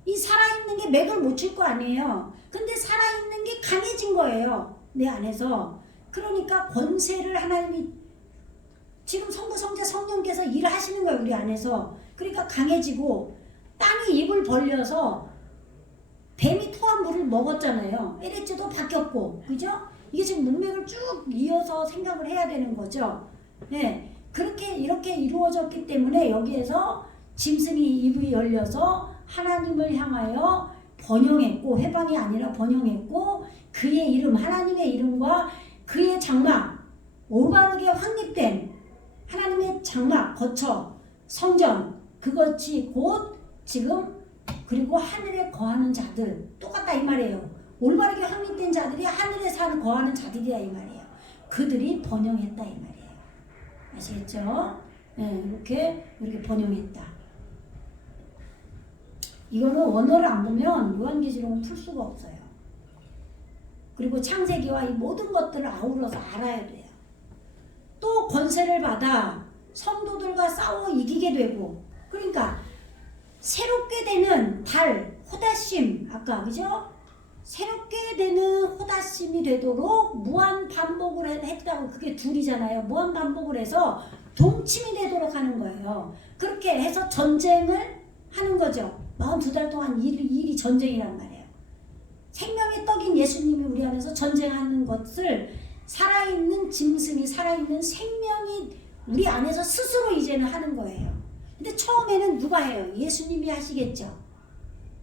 이 살아있는 게 맥을 못 칠 거 아니에요. 근데 살아있는 게 강해진 거예요. 내 안에서. 그러니까 권세를 하나님이 지금 성부 성자 성령께서 일을 하시는 거예요. 우리 안에서. 그러니까 강해지고 땅이 입을 벌려서 뱀이 토한 물을 먹었잖아요. 에레츠도 바뀌었고, 그죠? 이게 지금 문맥을 쭉 이어서 생각을 해야 되는 거죠. 네, 그렇게 이렇게 이루어졌기 때문에 여기에서 짐승이 입이 열려서 하나님을 향하여 번영했고, 회방이 아니라 번영했고, 그의 이름, 하나님의 이름과 그의 장막, 올바르게 확립된 하나님의 장막, 거처, 성전, 그것이 곧 지금 그리고 하늘에 거하는 자들 똑같다 이 말이에요. 올바르게 확립된 자들이 하늘에 거하는 자들이야 이 말이에요. 그들이 번영했다 이 말이에요. 아시겠죠? 네, 이렇게 번영했다. 이거는 원어를 안 보면 요한계시록은 풀 수가 없어요. 그리고 창세기와 이 모든 것들을 아우러서 알아야 돼요. 또 권세를 받아 성도들과 싸워 이기게 되고, 그러니까 새롭게 되는 달, 호다심, 아까 그죠? 새롭게 되는 호다심이 되도록 무한 반복을 했다고. 그게 둘이잖아요. 무한 반복을 해서 동침이 되도록 하는 거예요. 그렇게 해서 전쟁을 하는 거죠. 42달 동안 일이 전쟁이란 말이에요. 생명의 떡인 예수님이 우리 안에서 전쟁하는 것을 살아있는 짐승이, 살아있는 생명이 우리 안에서 스스로 이제는 하는 거예요. 근데 처음에는 누가 해요? 예수님이 하시겠죠.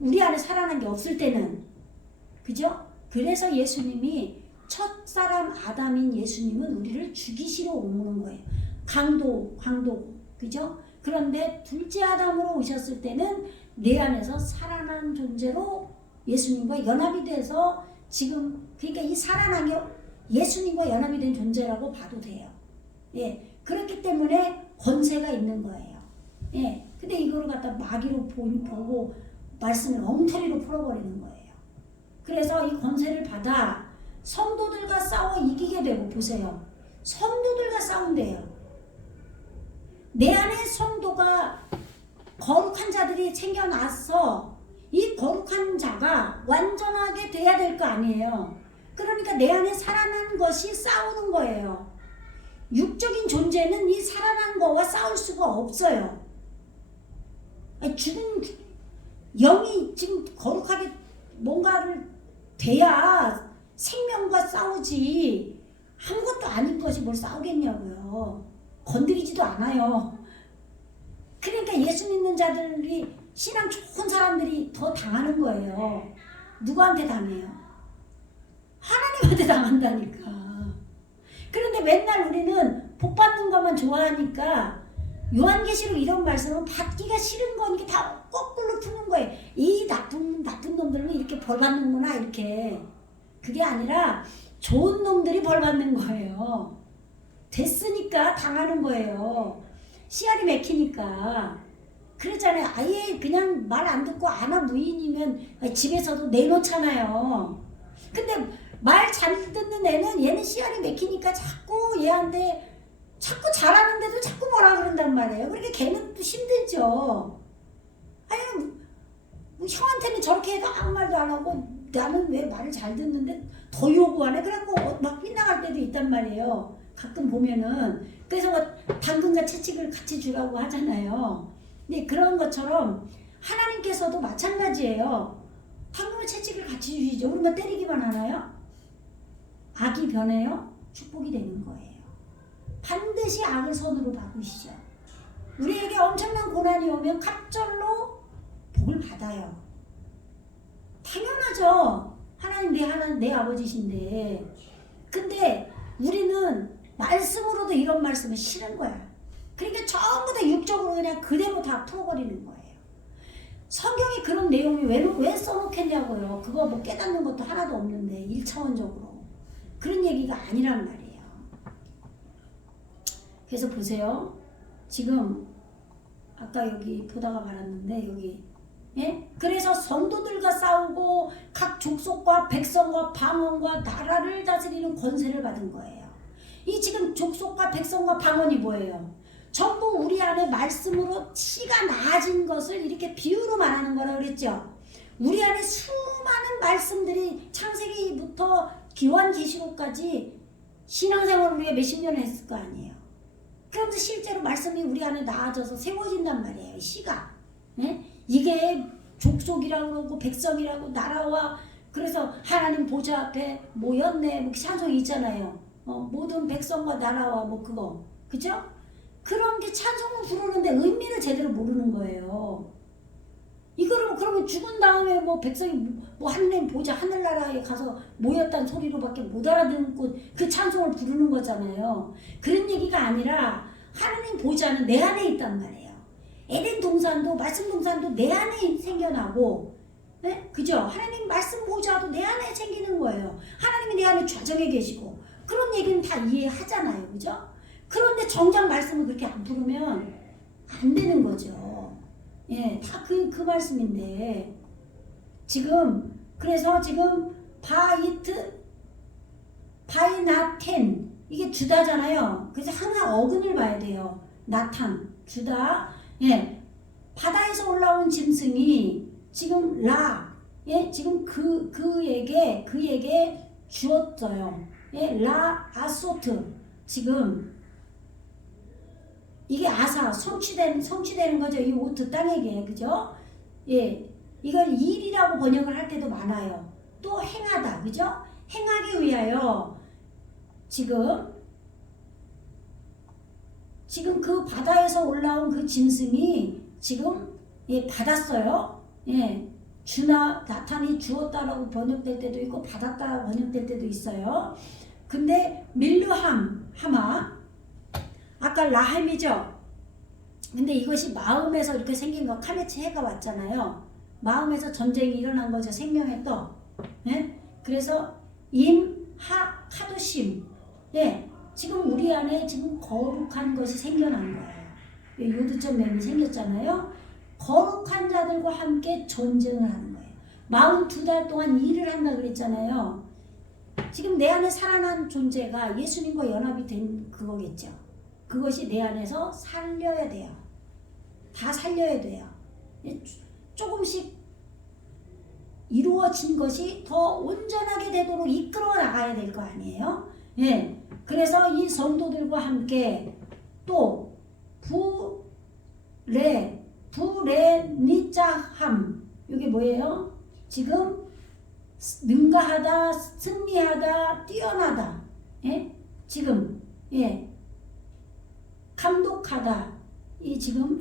우리 안에 살아난 게 없을 때는. 그죠? 그래서 예수님이 첫사람 아담인 예수님은 우리를 죽이시러 오는 거예요. 강도, 그죠? 그런데 둘째 아담으로 오셨을 때는 내 안에서 살아난 존재로 예수님과 연합이 돼서 지금, 그러니까 이 살아난 게 예수님과 연합이 된 존재라고 봐도 돼요. 예. 그렇기 때문에 권세가 있는 거예요. 예. 근데 이거를 갖다 마귀로 보고 말씀을 엉터리로 풀어버리는 거예요. 그래서 이 권세를 받아 성도들과 싸워 이기게 되고, 보세요. 성도들과 싸운대요. 내 안에 성도가 거룩한 자들이 생겨나서 이 거룩한 자가 완전하게 돼야 될 거 아니에요. 그러니까 내 안에 살아난 것이 싸우는 거예요. 육적인 존재는 이 살아난 거와 싸울 수가 없어요. 아니, 죽은 영이 지금 거룩하게 뭔가를 돼야 생명과 싸우지 아무것도 아닌 것이 뭘 싸우겠냐고요. 건드리지도 않아요. 그러니까 예수 믿는 자들이 신앙 좋은 사람들이 더 당하는 거예요. 누구한테 당해요? 하나님한테 당한다니까. 그런데 맨날 우리는 복 받는 것만 좋아하니까 요한계시록 이런 말씀은 받기가 싫은 거니까 다 거꾸로 푸는 거예요. 이 나쁜 놈들은 이렇게 벌 받는구나 이렇게. 그게 아니라 좋은 놈들이 벌 받는 거예요. 됐으니까 당하는 거예요. 씨알이 맥히니까. 그러잖아요. 아예 그냥 말 안 듣고 아나 무인이면 집에서도 내놓잖아요. 근데 말 잘 듣는 애는 얘는 씨알이 맥히니까 자꾸 얘한테 자꾸 잘하는데도 자꾸 뭐라 그런단 말이에요. 그러니까 걔는 또 힘들죠. 아니 뭐 형한테는 저렇게 해도 아무 말도 안 하고 나는 왜 말을 잘 듣는데 더 요구하네. 그래갖고 막 빗나갈 때도 있단 말이에요. 가끔 보면은. 그래서 뭐 당근과 채찍을 같이 주라고 하잖아요. 근데 그런 것처럼 하나님께서도 마찬가지예요. 당근과 채찍을 같이 주시죠. 우리가 때리기만 하나요? 악이 변해요? 축복이 되는 거예요. 반드시 악을 손으로 바꾸시죠. 우리에게 엄청난 고난이 오면 갑절로 복을 받아요. 당연하죠. 하나님 내 아버지신데. 근데 우리는 말씀으로도 이런 말씀은 싫은 거야. 그러니까 전부 다 육적으로 그냥 그대로 다 풀어버리는 거예요. 성경에 그런 내용이 왜 써놓겠냐고요. 그거 뭐 깨닫는 것도 하나도 없는데 1차원적으로. 그런 얘기가 아니란 말이에요. 그래서 보세요. 지금 아까 여기 보다가 말았는데 여기 예? 그래서 성도들과 싸우고 각 족속과 백성과 방언과 나라를 다스리는 권세를 받은 거예요. 이 지금 족속과 백성과 방언이 뭐예요? 전부 우리 안에 말씀으로 치가 나아진 것을 이렇게 비유로 말하는 거라고 그랬죠. 우리 안에 수많은 말씀들이 창세기부터 요한계시록까지 신앙생활을 우리가 몇십 년을 했을 거 아니에요. 그런데 실제로 말씀이 우리 안에 나아져서 세워진단 말이에요. 시가. 네? 이게 족속이라고 그러고 백성이라고 나라와 그래서 하나님 보좌 앞에 모였네. 뭐 찬송이 있잖아요. 모든 백성과 나라와 뭐 그거. 그죠? 그런 게 찬송을 부르는데 의미를 제대로 모르는 거예요. 이거를 그러면 죽은 다음에 뭐 백성이 뭐 하나님 보좌 하늘나라에 가서 모였다는 소리로밖에 못 알아듣고 그 찬송을 부르는 거잖아요. 그런 얘기가 아니라 하나님 보좌는 내 안에 있단 말이에요. 에덴 동산도 말씀 동산도 내 안에 생겨나고, 네? 그죠? 하나님 말씀 보좌도 내 안에 생기는 거예요. 하나님이 내 안에 좌정해 계시고 그런 얘기는 다 이해하잖아요, 그죠? 그런데 정작 말씀을 그렇게 안 부르면 안 되는 거죠. 예, 다 그 말씀인데 그래서 지금 바이나텐 이게 주다잖아요. 그래서 항상 어근을 봐야 돼요. 나탄, 주다. 예, 바다에서 올라온 짐승이 지금 예, 지금 그에게 주었어요. 예, 아소트 지금 이게 아사 성취되는 거죠. 이 오트 땅에게 그죠? 예, 이걸 일이라고 번역을 할 때도 많아요. 또 행하다 그죠? 행하기 위하여 지금 그 바다에서 올라온 그 짐승이 지금 예, 받았어요. 예, 나탄이 주었다라고 번역될 때도 있고 받았다라고 번역될 때도 있어요. 근데 하마 아까 라햄이죠. 근데 이것이 마음에서 이렇게 생긴 거 카메치 해가 왔잖아요. 마음에서 전쟁이 일어난 거죠. 생명의 떡. 예? 그래서 카도심. 예. 지금 우리 안에 지금 거룩한 것이 생겨난 거예요. 요드점 맴이 생겼잖아요. 거룩한 자들과 함께 전쟁을 하는 거예요. 42달 동안 일을 한다 그랬잖아요. 지금 내 안에 살아난 존재가 예수님과 연합이 된 그거겠죠. 그것이 내 안에서 살려야 돼요. 다 살려야 돼요. 조금씩 이루어진 것이 더 온전하게 되도록 이끌어 나가야 될 거 아니에요? 예. 그래서 이 성도들과 함께 또 부레니자함 이게 뭐예요? 지금 능가하다, 승리하다, 뛰어나다. 예? 지금 예. 감독하다. 이 지금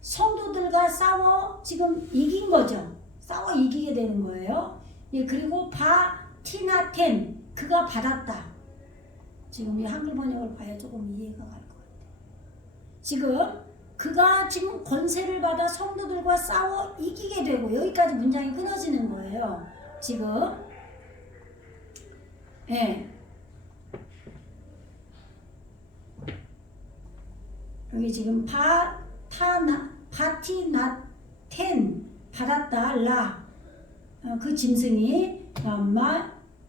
성도들과 싸워 지금 이긴 거죠. 싸워 이기게 되는 거예요. 예, 그리고 바티나텐 그가 받았다. 지금 이 한글 번역을 봐야 조금 이해가 갈 것 같아요. 지금 그가 지금 권세를 받아 성도들과 싸워 이기게 되고 여기까지 문장이 끊어지는 거예요. 지금 예. 여기 지금 바티나텐 받았다 라 그 짐승이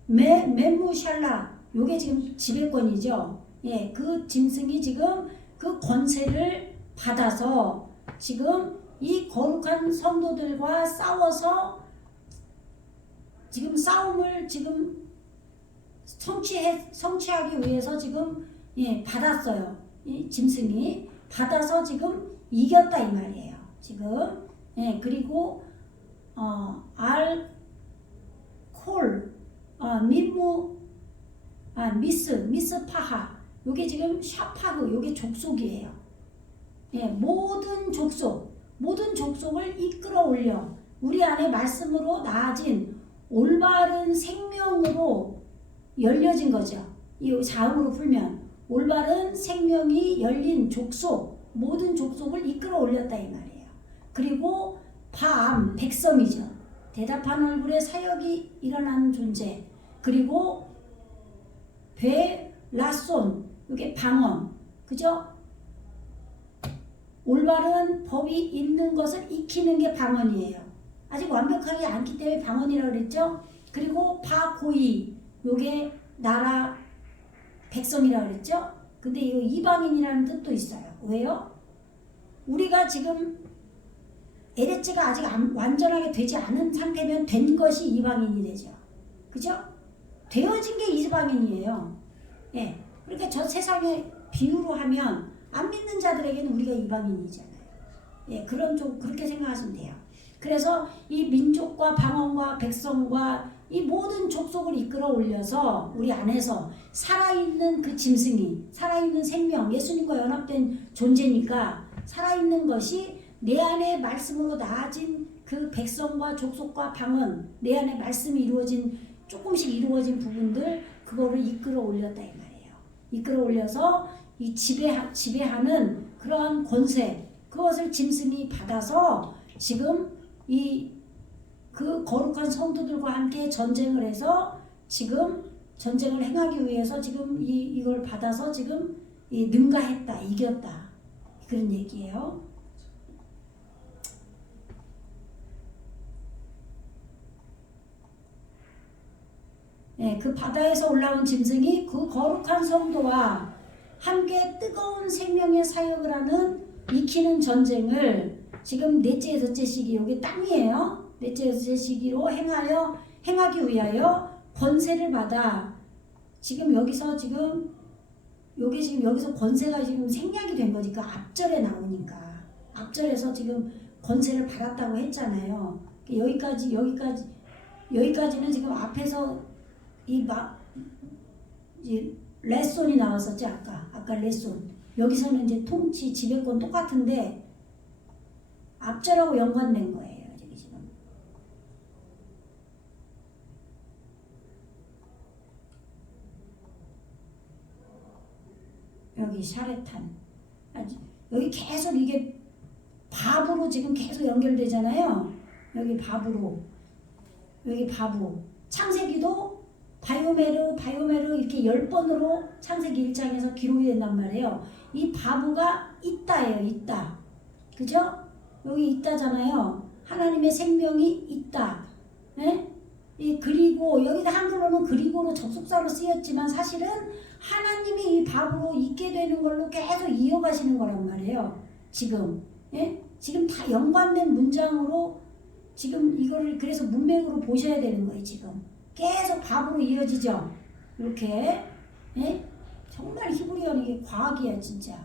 메무샬라 요게 지금 지배권이죠. 예, 그 짐승이 지금 그 권세를 받아서 지금 이 거룩한 성도들과 싸워서 지금 싸움을 지금 성취하기 위해서 지금 예, 받았어요. 이 짐승이 받아서 지금 이겼다 이 말이에요. 지금 예, 그리고 미스파하 요게 지금 샤파그 요게 족속이에요. 예, 모든 족속을 이끌어 올려 우리 안에 말씀으로 나아진 올바른 생명으로 열려진 거죠. 이 자음으로 풀면 올바른 생명이 열린 족속 모든 족속을 이끌어 올렸다 이 말이에요. 그리고 바암 백성이죠. 대답한 얼굴에 사역이 일어나는 존재. 그리고 베라손 이게 방언 그죠? 올바른 법이 있는 것을 익히는 게 방언이에요. 아직 완벽하지 않기 때문에 방언이라고 그랬죠. 그리고 바고이 요게 나라 백성이라고 그랬죠. 근데 이거 이방인이라는 뜻도 있어요. 왜요? 우리가 지금 에레츠가 아직 완전하게 되지 않은 상태면 된 것이 이방인이 되죠. 그죠? 되어진 게 이방인이에요. 예. 그러니까 저 세상에 비유로 하면 안 믿는 자들에게는 우리가 이방인이잖아요. 예, 그렇게 생각하시면 돼요. 그래서 이 민족과 방언과 백성과 이 모든 족속을 이끌어 올려서 우리 안에서 살아있는 그 짐승이 살아있는 생명 예수님과 연합된 존재니까 살아있는 것이 내 안에 말씀으로 나아진 그 백성과 족속과 방언 내 안에 말씀이 이루어진 조금씩 이루어진 부분들 그거를 이끌어 올렸다 이 말이에요. 이끌어 올려서 이 지배하는 그러한 권세 그것을 짐승이 받아서 지금 그 거룩한 성도들과 함께 전쟁을 해서 지금 전쟁을 행하기 위해서 지금 이걸 받아서 지금 능가했다 이겼다 그런 얘기예요. 네, 그 바다에서 올라온 짐승이 그 거룩한 성도와 함께 뜨거운 생명의 사역을 하는 익히는 전쟁을 지금 넷째 여섯째 시기 여기 땅이에요. 넷째 여섯째 시기로 행하기 위하여 권세를 받아 지금 여기서 권세가 지금 생략이 된 거니까 앞절에 나오니까 앞절에서 지금 권세를 받았다고 했잖아요. 여기까지는 지금 앞에서 레손이 나왔었죠. 아까 레손. 여기서는 이제 통치, 지배권 똑같은데 앞절하고 연관된 거예요. 지금. 여기 샤레탄. 여기 계속 이게 밥으로 지금 계속 연결되잖아요. 여기 밥으로. 여기 바부. 창세기도 바요메르 이렇게 10번으로 창세기 1장에서 기록이 된단 말이에요. 이 바부가 있다예요. 있다. 그죠? 여기 있다잖아요. 하나님의 생명이 있다. 예? 그리고 여기다 한글로는 그리고로 접속사로 쓰였지만 사실은 하나님이 이 밥으로 있게 되는 걸로 계속 이어가시는 거란 말이에요. 지금 지금 다 연관된 문장으로 지금 이거를 그래서 문맥으로 보셔야 되는 거예요. 지금 계속 밥으로 이어지죠. 이렇게 정말 히브리어는 이게 과학이야 진짜.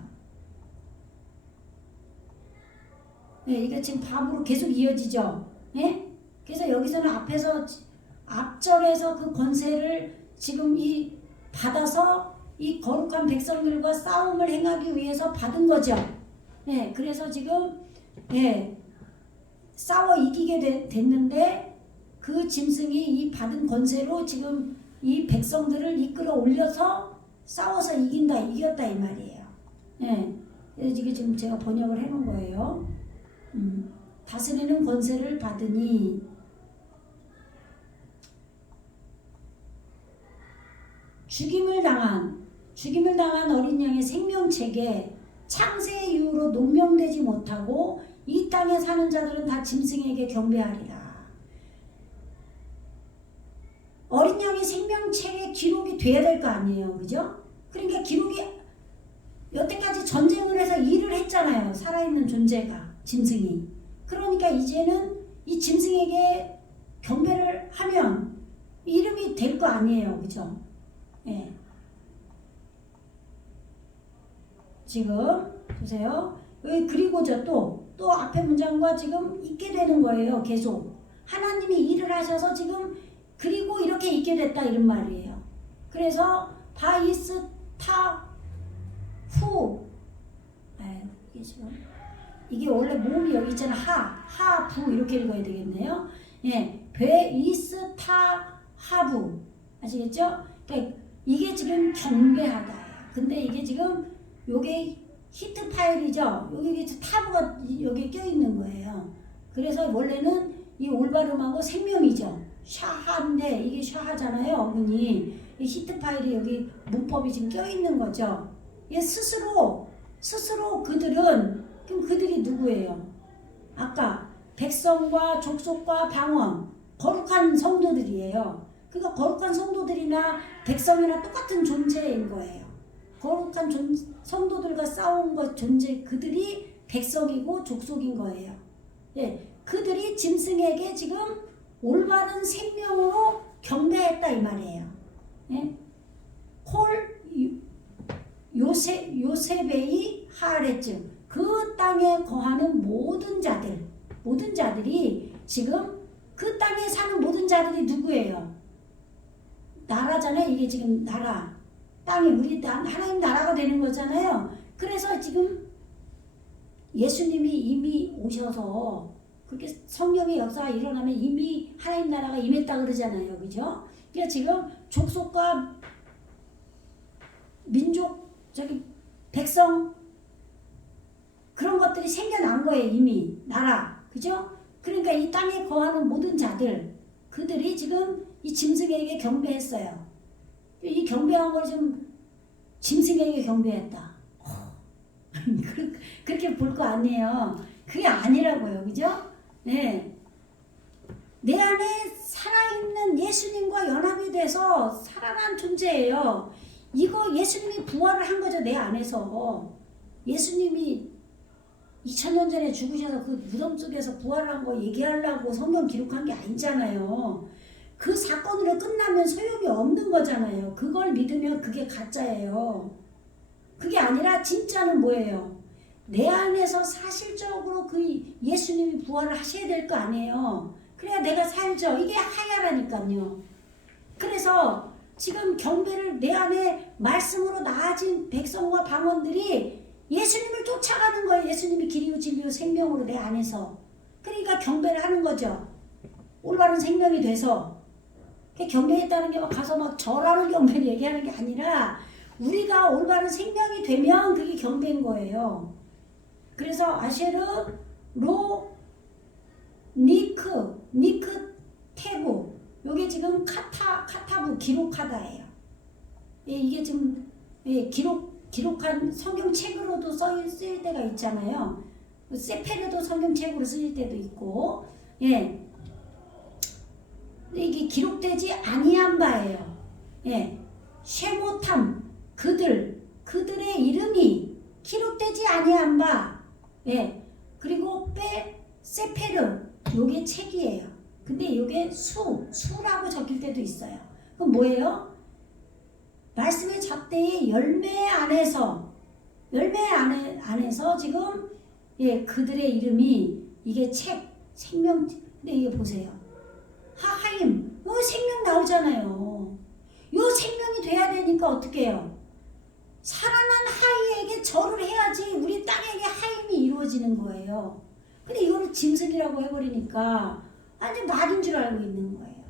이게 지금 밥으로 계속 이어지죠. 그래서 여기서는 앞절에서 그 권세를 지금 받아서 이 거룩한 백성들과 싸움을 행하기 위해서 받은 거죠. 그래서 지금 싸워 이기게 됐는데 그 짐승이 이 받은 권세로 지금 이 백성들을 이끌어 올려서 싸워서 이겼다 이 말이에요. 이게 지금 제가 번역을 해놓은 거예요. 다스리는 권세를 받으니 죽임을 당한 어린 양의 생명책에 창세 이후로 농명되지 못하고 이 땅에 사는 자들은 다 짐승에게 경배하리라. 어린 양의 생명책에 기록이 돼야 될 거 아니에요. 그죠? 그러니까 기록이 여태까지 전쟁을 해서 일을 했잖아요. 살아있는 존재가 짐승이. 그러니까 이제는 이 짐승에게 경배를 하면 이름이 될 거 아니에요. 그죠? 지금 보세요. 여기 그리고죠. 또 앞에 문장과 지금 있게 되는 거예요. 계속 하나님이 일을 하셔서 지금 그리고 이렇게 있게 됐다 이런 말이에요. 그래서 바이스타 후 이게 지금 이게 원래 모음이 여기 있잖아. 하부 이렇게 읽어야 되겠네요. 베이스타 하부 아시겠죠? 그러니까 이게 지금 경배하다. 근데 이게 지금 요게 히트 파일이죠. 여기 타브가 여기 껴있는 거예요. 그래서 원래는 이 올바름하고 생명이죠. 샤하인데 이게 샤하잖아요. 어머니 이 히트 파일이 여기 문법이 지금 껴있는 거죠. 얘 스스로 그들이 누구예요? 아까 백성과 족속과 방언 거룩한 성도들이에요. 그러니까 거룩한 성도들이나 백성이나 똑같은 존재인 거예요. 거룩한 성도들과 싸운 존재 그들이 백성이고 족속인 거예요. 그들이 짐승에게 지금 올바른 생명으로 경배했다 이 말이에요. 콜 요세베이 하레츠 그 땅에 거하는 모든 자들이 지금 그 땅에 사는 모든 자들이 누구예요? 나라잖아요. 이게 지금 나라. 땅이 우리 하나님 나라가 되는 거잖아요. 그래서 지금 예수님이 이미 오셔서 그렇게 성령의 역사가 일어나면 이미 하나님 나라가 임했다 그러잖아요. 그죠? 그러니까 지금 족속과 민족, 백성 그런 것들이 생겨난 거예요. 이미 나라. 그죠? 그러니까 이 땅에 거하는 모든 자들 그들이 지금 이 짐승에게 경배했어요. 이 경배한 걸 좀 짐승에게 경배했다. 그렇게 볼 거 아니에요. 그게 아니라고요. 그죠? 내 안에 살아있는 예수님과 연합이 돼서 살아난 존재예요. 이거 예수님이 부활을 한 거죠. 내 안에서. 예수님이 2000년 전에 죽으셔서 그 무덤 속에서 부활한 거 얘기하려고 성경 기록한 게 아니잖아요. 그 사건으로 끝나면 소용이 없는 거잖아요. 그걸 믿으면 그게 가짜예요. 그게 아니라 진짜는 뭐예요? 내 안에서 사실적으로 그 예수님이 부활을 하셔야 될 거 아니에요. 그래야 내가 살죠. 이게 하야라니까요. 그래서 지금 경배를 내 안에 말씀으로 나아진 백성과 방언들이 예수님을 쫓아가는 거예요. 예수님이 길이요 진리요 생명으로 내 안에서. 그러니까 경배를 하는 거죠. 올바른 생명이 돼서. 경배했다는 게 막 가서 막 절하는 경배를 얘기하는 게 아니라 우리가 올바른 생명이 되면 그게 경배인 거예요. 그래서 아쉐르, 로, 니크, 테부 요게 지금 카타부 기록하다예요. 이게 지금 기록한 성경책으로도 쓰일 때가 있잖아요. 세페르도 성경책으로 쓰일 때도 있고 이게 기록되지 아니한 바예요. 예, 쉐모탐 그들의 이름이 기록되지 아니한 바. 예, 그리고 세페르 요게 책이에요. 근데 요게 수라고 적힐 때도 있어요. 그럼 뭐예요? 말씀의 잣대의 열매 안에서 지금 예, 그들의 이름이 이게 생명. 근데 이게 보세요. 하하임 생명 나오잖아요. 요 생명이 돼야 되니까 어떻게 해요? 살아난 하이에게 절을 해야지 우리 땅에게 하임이 이루어지는 거예요. 근데 이거를 짐승이라고 해버리니까 아주 말인 줄 알고 있는 거예요.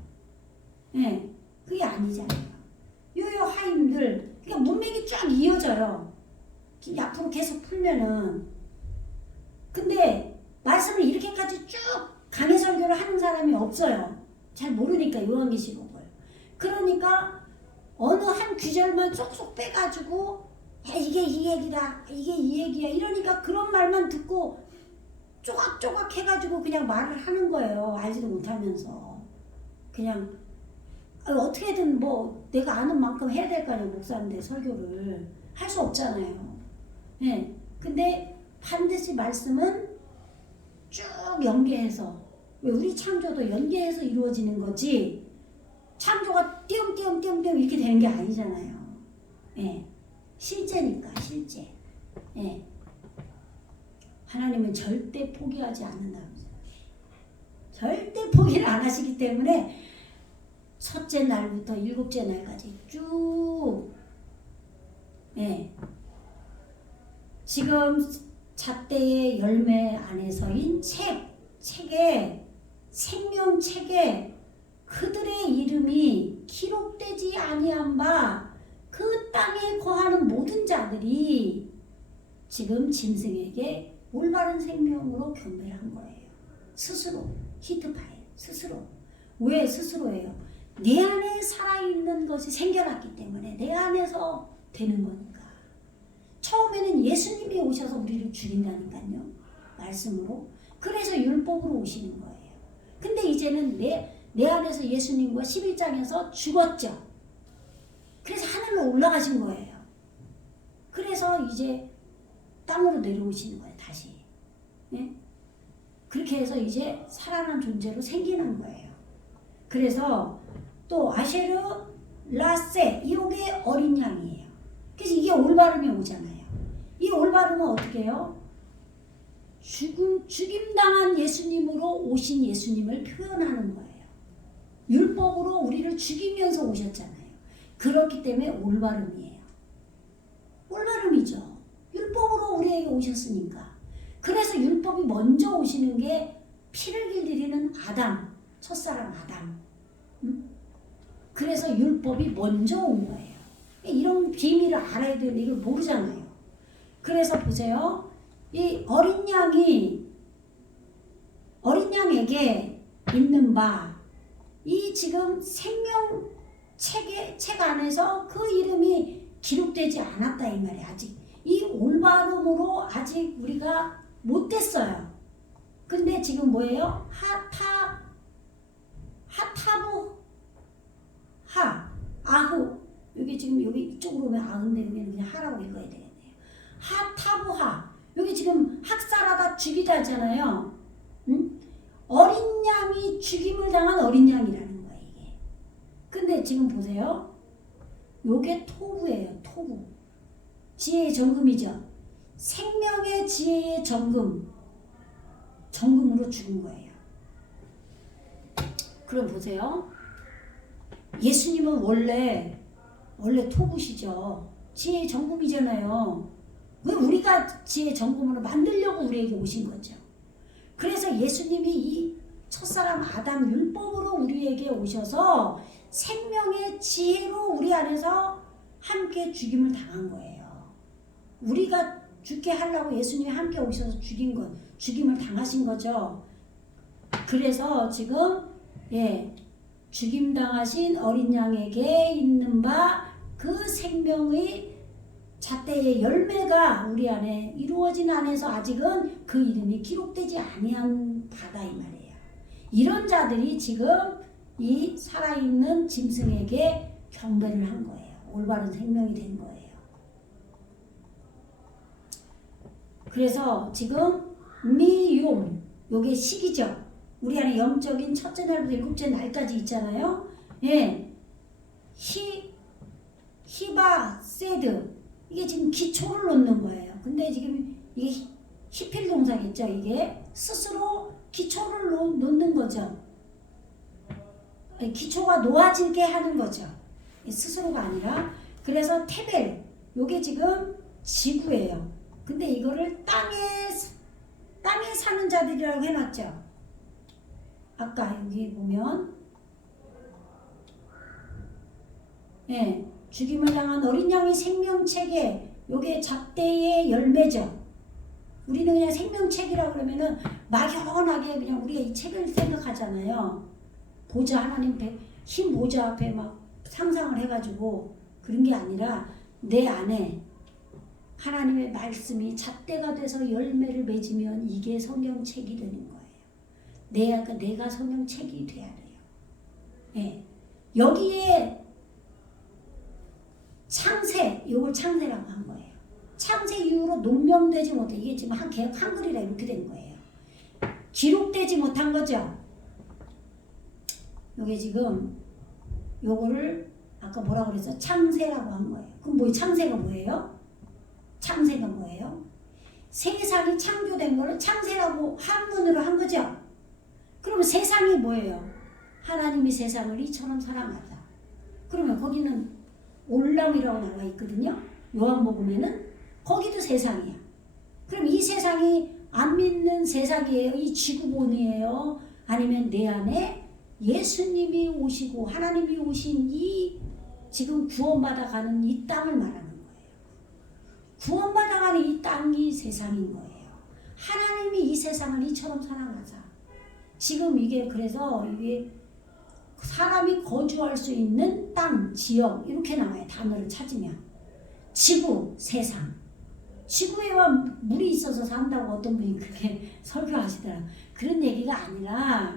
예, 그게 아니잖아요. 요요 하임들, 그러니까 문맥이 쫙 이어져요. 앞으로 계속 풀면은. 근데 말씀을 이렇게까지 쭉 강해 설교를 하는 사람이 없어요. 잘 모르니까 요한계시록을. 그러니까 어느 한 구절만 쏙쏙 빼가지고 이게 이 얘기다, 이게 이 얘기야 이러니까 그런 말만 듣고 쪼각쪼각 해가지고 그냥 말을 하는 거예요. 알지도 못하면서. 그냥 어떻게든 뭐 내가 아는 만큼 해야 될 거 아니에요. 목사인데 설교를 할 수 없잖아요. 예. 근데 반드시 말씀은 쭉 연계해서, 왜 우리 창조도 연계해서 이루어지는 거지 창조가 띄엄띄엄 이렇게 되는 게 아니잖아요. 예. 실제니까 실제. 예. 하나님은 절대 포기하지 않는다. 절대 포기를 안 하시기 때문에 첫째 날부터 일곱째 날까지 쭉. 예. 지금 잣대의 열매 안에서인 책에 생명책에 그들의 이름이 기록되지 아니한 바 그 땅에 거하는 모든 자들이 지금 짐승에게 올바른 생명으로 경배를 한 거예요. 스스로 히트파일 스스로. 왜 스스로예요? 내 안에 살아있는 것이 생겨났기 때문에 내 안에서 되는 거니까. 처음에는 예수님이 오셔서 우리를 죽인다니까요. 말씀으로. 그래서 율법으로 오시는 거예요. 근데 이제는 내 안에서 예수님과 11장에서 죽었죠. 그래서 하늘로 올라가신 거예요. 그래서 이제 땅으로 내려오시는 거예요. 다시. 예? 그렇게 해서 이제 살아난 존재로 생기는 거예요. 그래서 또 아쉐르 라세 이게 어린 양이에요. 그래서 이게 올바름이 오잖아요. 이 올바름은 어떻게 해요? 죽임당한 예수님으로 오신 예수님을 표현하는 거예요. 율법으로 우리를 죽이면서 오셨잖아요. 그렇기 때문에 올바름이에요. 올바름이죠. 율법으로 우리에게 오셨으니까. 그래서 율법이 먼저 오시는 게 피를 길들이는 아담, 첫사람 아담. 그래서 율법이 먼저 온 거예요. 이런 비밀을 알아야 되는데 이걸 모르잖아요. 그래서 보세요. 이 어린 양에게 있는 바, 이 지금 책 안에서 그 이름이 기록되지 않았다 이 말이에요. 아직 이 올바름으로 아직 우리가 못 됐어요. 근데 지금 뭐예요? 아후. 여기 지금 여기 이쪽으로 오면 아인데 여기는 그냥 하라고 읽어야 되겠네요. 하타부하. 여기 지금 학살하다 죽이다잖아요. 응? 어린 양이 죽임을 당한 어린 양이라는 거예요, 이게. 근데 지금 보세요. 요게 토부예요, 토부. 지혜의 정금이죠. 생명의 지혜의 정금으로 죽은 거예요. 그럼 보세요. 예수님은 원래 토부시죠. 지혜의 정금이잖아요. 왜 우리가 지혜의 정금으로 만들려고 우리에게 오신 거죠. 그래서 예수님이 이 첫사람 아담 율법으로 우리에게 오셔서 생명의 지혜로 우리 안에서 함께 죽임을 당한 거예요. 우리가 죽게 하려고 예수님이 함께 오셔서 죽임을 당하신 거죠. 그래서 지금 죽임 당하신 어린 양에게 있는 바 그 생명의 잣대의 열매가 우리 안에 이루어진 안에서 아직은 그 이름이 기록되지 아니한 바다 이 말이에요. 이런 자들이 지금 이 살아있는 짐승에게 경배를 한 거예요. 올바른 생명이 된 거예요. 그래서 지금 미용 요게 시기죠. 우리 안에 영적인 첫째 날부터 일곱째 날까지 있잖아요. 예, 히바 세드 이게 지금 기초를 놓는 거예요. 근데 지금 이게 히필 동사겠죠. 이게 스스로 기초를 놓는 거죠. 기초가 놓아지게 하는 거죠. 스스로가 아니라. 그래서 테벨 요게 지금 지구예요. 근데 이거를 땅에 사는 자들이라고 해놨죠. 아까 여기 보면 예, 죽임을 당한 어린 양의 생명책에 요게 작대의 열매죠. 우리는 그냥 생명책이라고 그러면은 막연하게 그냥 우리가 이 책을 생각하잖아요. 보좌 하나님 흰 보좌 앞에 막 상상을 해가지고 그런 게 아니라 내 안에 하나님의 말씀이 잣대가 돼서 열매를 맺으면 이게 성경책이 되는 거예요. 내가 성경책이 돼야 돼요. 예. 여기에 창세, 이걸 창세라고 한 거예요. 창세 이후로 농명되지 못해. 이게 지금 개혁 한글이라 이렇게 된 거예요. 기록되지 못한 거죠. 요게 지금 요거를 아까 뭐라고 그랬어? 창세라고 한 거예요. 그럼 창세가 뭐예요? 창세가 뭐예요? 세상이 창조된 거를 창세라고 한문으로 한 거죠. 그러면 세상이 뭐예요? 하나님이 세상을 이처럼 사랑하다. 그러면 거기는 올람이라고 나와 있거든요. 요한복음에는 거기도 세상이야. 그럼 이 세상이 안 믿는 세상이에요? 이 지구본이에요? 아니면 내 안에 예수님이 오시고 하나님이 오신 이 지금 구원받아 가는 이 땅을 말하는 거예요. 구원받아 가는 이 땅이 세상인 거예요. 하나님이 이 세상을 이처럼 사랑하자. 지금 이게 그래서 이게 사람이 거주할 수 있는 땅, 지역 이렇게 나와요. 단어를 찾으면. 지구, 세상. 지구에만 물이 있어서 산다고 어떤 분이 그렇게 설교하시더라고요. 그런 얘기가 아니라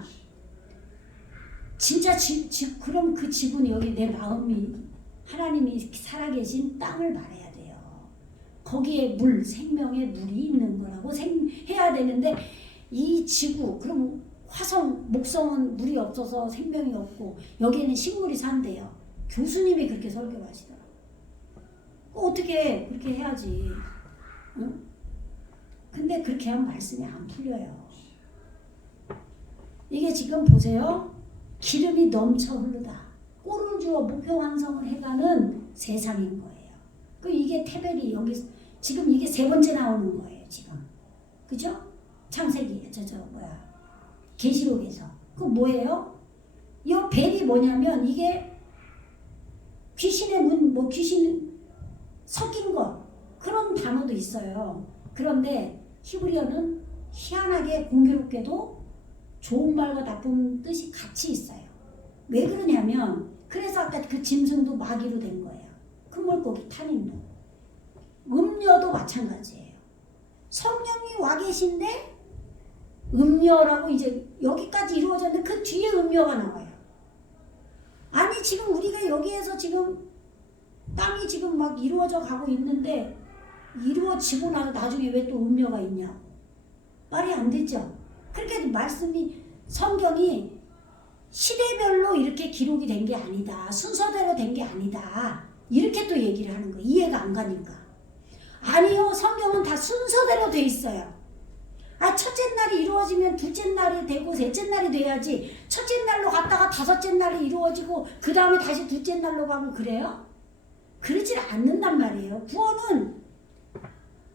진짜 그럼 그 지구는 여기 내 마음이 하나님이 살아계신 땅을 말해야 돼요. 거기에 생명의 물이 있는 거라고 해야 되는데 이 지구, 그럼 화성, 목성은 물이 없어서 생명이 없고 여기에는 식물이 산대요. 교수님이 그렇게 설교하시더라고요. 어떻게 그렇게 해야지. 응? 근데 그렇게 하면 말씀이 안 풀려요. 이게 지금 보세요. 기름이 넘쳐 흐르다. 꼴을 주어 목표 완성을 해가는 세상인 거예요. 이게 테벨이 여기 지금 이게 세 번째 나오는 거예요. 지금. 그죠? 창세기 계시록에서. 그 뭐예요? 이 벨이 뭐냐면 이게 귀신의 귀신 섞인 것 그런 단어도 있어요. 그런데 히브리어는 희한하게 공교롭게도 좋은 말과 나쁜 뜻이 같이 있어요. 왜 그러냐면 그래서 아까 그 짐승도 마귀로 된 거예요. 그 물고기 탄인도. 음녀도 마찬가지예요. 성령이 와 계신데 음녀라고 이제 여기까지 이루어졌는데 그 뒤에 음녀가 나와요. 아니 지금 우리가 여기에서 지금 땅이 지금 막 이루어져 가고 있는데 이루어지고 나서 나중에 왜 또 음녀가 있냐? 말이 안 되죠. 그렇게 말씀이 성경이 시대별로 이렇게 기록이 된 게 아니다. 순서대로 된 게 아니다. 이렇게 또 얘기를 하는 거예요. 이해가 안 가니까. 아니요. 성경은 다 순서대로 돼 있어요. 첫째 날이 이루어지면 둘째 날이 되고 셋째 날이 돼야지 첫째 날로 갔다가 다섯째 날이 이루어지고 그 다음에 다시 둘째 날로 가고 그래요? 그러질 않는단 말이에요. 구원은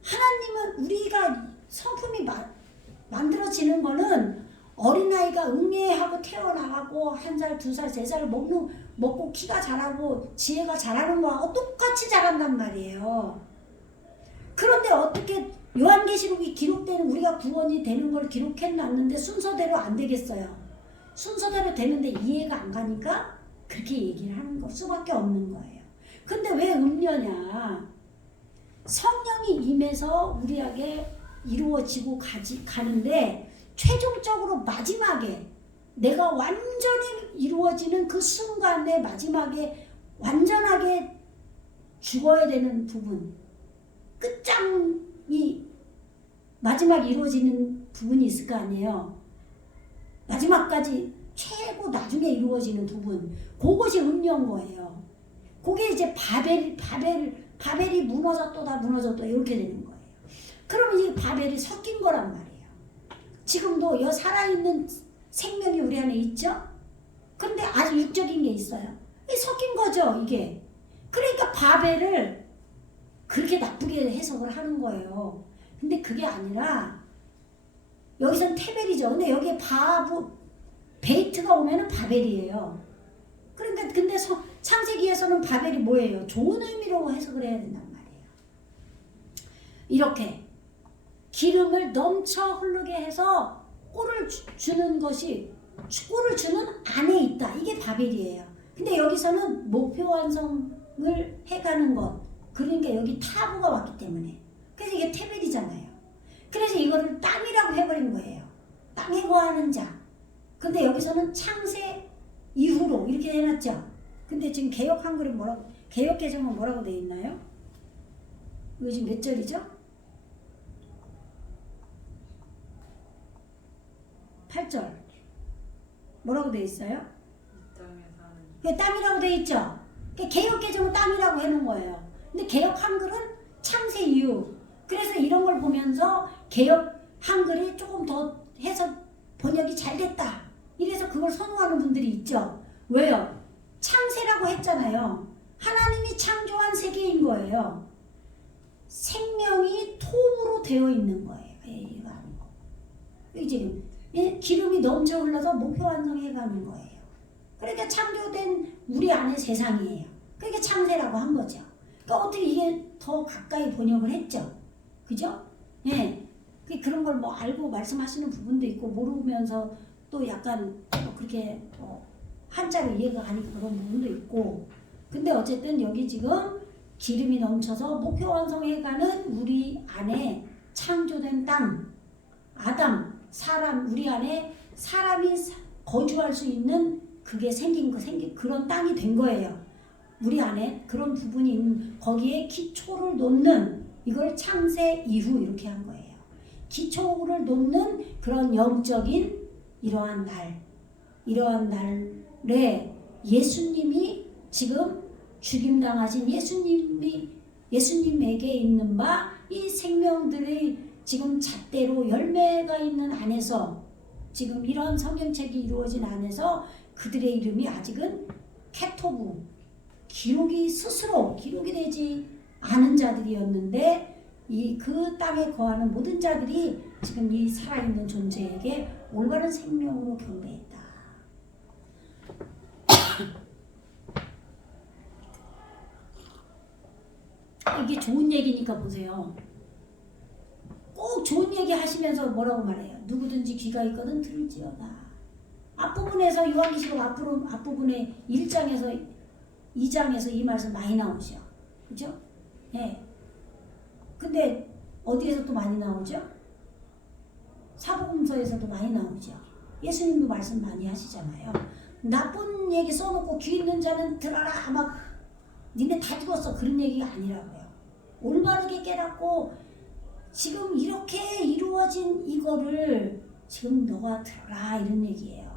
하나님은 우리가 성품이 만들어지는 거는 어린아이가 응애하고 태어나가고 1살, 2살, 3살을 먹고 키가 자라고 지혜가 자라는 거하고 똑같이 자란단 말이에요. 그런데 어떻게 요한계시록이 기록되는 우리가 구원이 되는 걸 기록해놨는데 순서대로 안 되겠어요. 순서대로 되는데 이해가 안 가니까 그렇게 얘기를 하는 거 수밖에 없는 거예요. 근데 왜 음녀냐? 성령이 임해서 우리에게 이루어지고 가는데 최종적으로 마지막에 내가 완전히 이루어지는 그 순간에 마지막에 완전하게 죽어야 되는 부분, 끝장이 마지막 이루어지는 부분이 있을 거 아니에요. 마지막까지 최고 나중에 이루어지는 부분, 그것이 음료인 거예요. 그게 이제 바벨이 무너졌다 무너졌다 이렇게 되는 거예요. 그러면 이 바벨이 섞인 거란 말이에요. 지금도 여 살아있는 생명이 우리 안에 있죠? 근데 아주 육적인 게 있어요. 이 섞인 거죠, 이게. 그러니까 바벨을 그렇게 나쁘게 해석을 하는 거예요. 근데 그게 아니라 여기선 테벨이죠. 근데 여기에 베이트가 오면은 바벨이에요. 그러니까 근데 창세기에서는 바벨이 뭐예요? 좋은 의미로 해석을 해야 된단 말이에요. 이렇게 기름을 넘쳐 흐르게 해서 꼴을 주는 것이 꼴을 주는 안에 있다. 이게 바벨이에요. 근데 여기서는 목표 완성을 해가는 것. 그러니까 여기 타부가 왔기 때문에. 그래서 이게 테벨이잖아요. 그래서 이거를 땅이라고 해버린 거예요. 땅에 거하는 자. 근데 여기서는 창세 이후로 이렇게 해놨죠. 근데 지금 개역 한글이 뭐라고, 개역 개정은 뭐라고 돼 있나요? 이거 지금 몇 절이죠? 8절. 뭐라고 돼 있어요? 그 땅이라고 돼 있죠. 개역 개정은 땅이라고 해놓은 거예요. 근데 개역 한글은 창세 이후. 그래서 이런 걸 보면서 개역 한글이 조금 더 해서 번역이 잘 됐다. 이래서 그걸 선호하는 분들이 있죠. 왜요? 창세라고 했잖아요. 하나님이 창조한 세계인 거예요. 생명이 톱으로 되어 있는 거예요. 이거 아니고. 지금 기름이 넘쳐 흘러서 목표 완성해가는 거예요. 그러니까 창조된 우리 안의 세상이에요. 그러니까 창세라고 한 거죠. 그러니까 어떻게 이게 더 가까이 번역을 했죠. 그죠? 예. 그런 걸 뭐 알고 말씀하시는 부분도 있고 모르면서 또 약간 그렇게 한자로 이해가 가니까 그런 부분도 있고. 근데 어쨌든 여기 지금 기름이 넘쳐서 목표 완성해가는 우리 안에 창조된 땅, 아담, 사람, 우리 안에 사람이 거주할 수 있는 그게 생긴 그런 땅이 된 거예요. 우리 안에 그런 부분이 있는, 거기에 기초를 놓는, 이걸 창세 이후 이렇게 한 거예요. 기초를 놓는 그런 영적인 이러한 날에 예수님이 지금 죽임당하신 예수님에게 있는 바 이 생명들의 지금 잣대로 열매가 있는 안에서 지금 이런 성경책이 이루어진 안에서 그들의 이름이 아직은 케토부, 스스로 기록이 되지 않은 자들이었는데 그 땅에 거하는 모든 자들이 지금 이 살아있는 존재에게 올바른 생명으로 경배했다. 이게 좋은 얘기니까 보세요. 꼭 좋은 얘기 하시면서 뭐라고 말해요? 누구든지 귀가 있거든 들을지어다. 앞부분에서 요한계시록 앞부분에 1장에서 2장에서 이 말씀 많이 나오죠. 그죠? 예. 근데 어디에서 또 많이 나오죠? 사복음서에서도 많이 나오죠. 예수님도 말씀 많이 하시잖아요. 나쁜 얘기 써놓고 귀 있는 자는 들어라 막 니네 다 죽었어 그런 얘기가 아니라고요. 올바르게 깨닫고 지금 이렇게 이루어진 이거를 지금 너가 들어라 이런 얘기예요.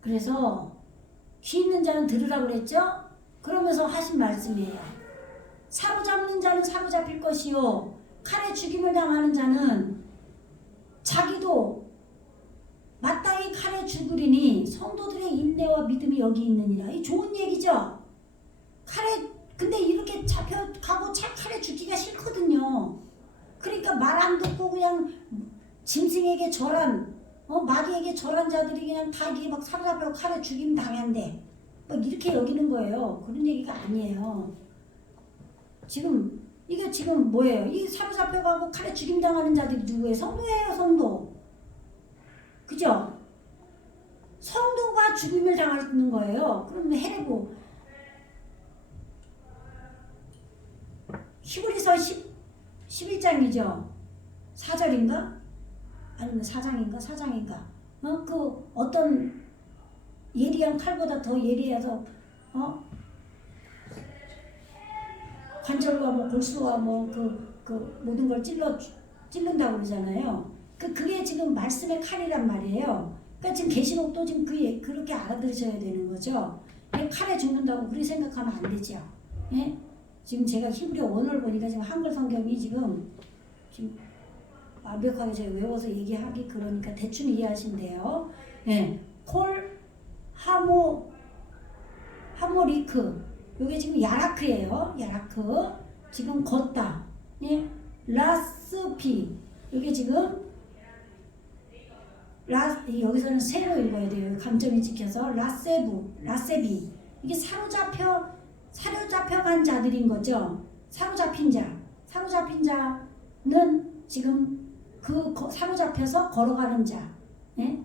그래서 귀 있는 자는 들으라고 그랬죠? 그러면서 하신 말씀이에요. 사로잡는 자는 사로잡힐 것이요 칼에 죽임을 당하는 자는 자기도 마땅히 칼에 죽으리니 성도들의 인내와 믿음이 여기 있느니라. 이 좋은 얘기죠. 근데 이렇게 잡혀가고 칼에 죽기가 싫거든요. 그러니까 말 안 듣고 그냥 짐승에게 절한 마귀에게 절한 자들이 그냥 다 이게 막 사로잡혀 칼에 죽임 당한대. 막 이렇게 여기는 거예요. 그런 얘기가 아니에요. 이게 지금 뭐예요? 이 사로잡혀가고 칼에 죽임 당하는 자들이 누구예요? 성도예요, 성도. 그죠? 성도가 죽임을 당하는 거예요. 그러면 헤레고 히브리서 11장이죠. 4절인가? 아니면 4장인가? 4장인가? 그 어떤 예리한 칼보다 더 예리해서 관절과 뭐 골수와 뭐 그 모든 걸 찔른다고 그러잖아요. 그게 지금 말씀의 칼이란 말이에요. 그러니까 지금 계시록도 지금 그렇게 알아들으셔야 되는 거죠. 칼에 죽는다고 그렇게 생각하면 안 되죠. 예? 지금 제가 히브리어 원어를 보니까 지금 한글 성경이 지금 완벽하게 제가 외워서 얘기하기 그러니까 대충 이해하신대요. 예. 콜 하모리크 요게 지금 야라크예요. 야라크 지금 걷다. 예. 라스피 요게 지금 여기서는 세로 읽어야 돼요. 감점이 찍혀서 라세비 이게 사로잡혀간 자들인 거죠. 사로잡힌 자는 지금 사로잡혀서 걸어가는 자. 예?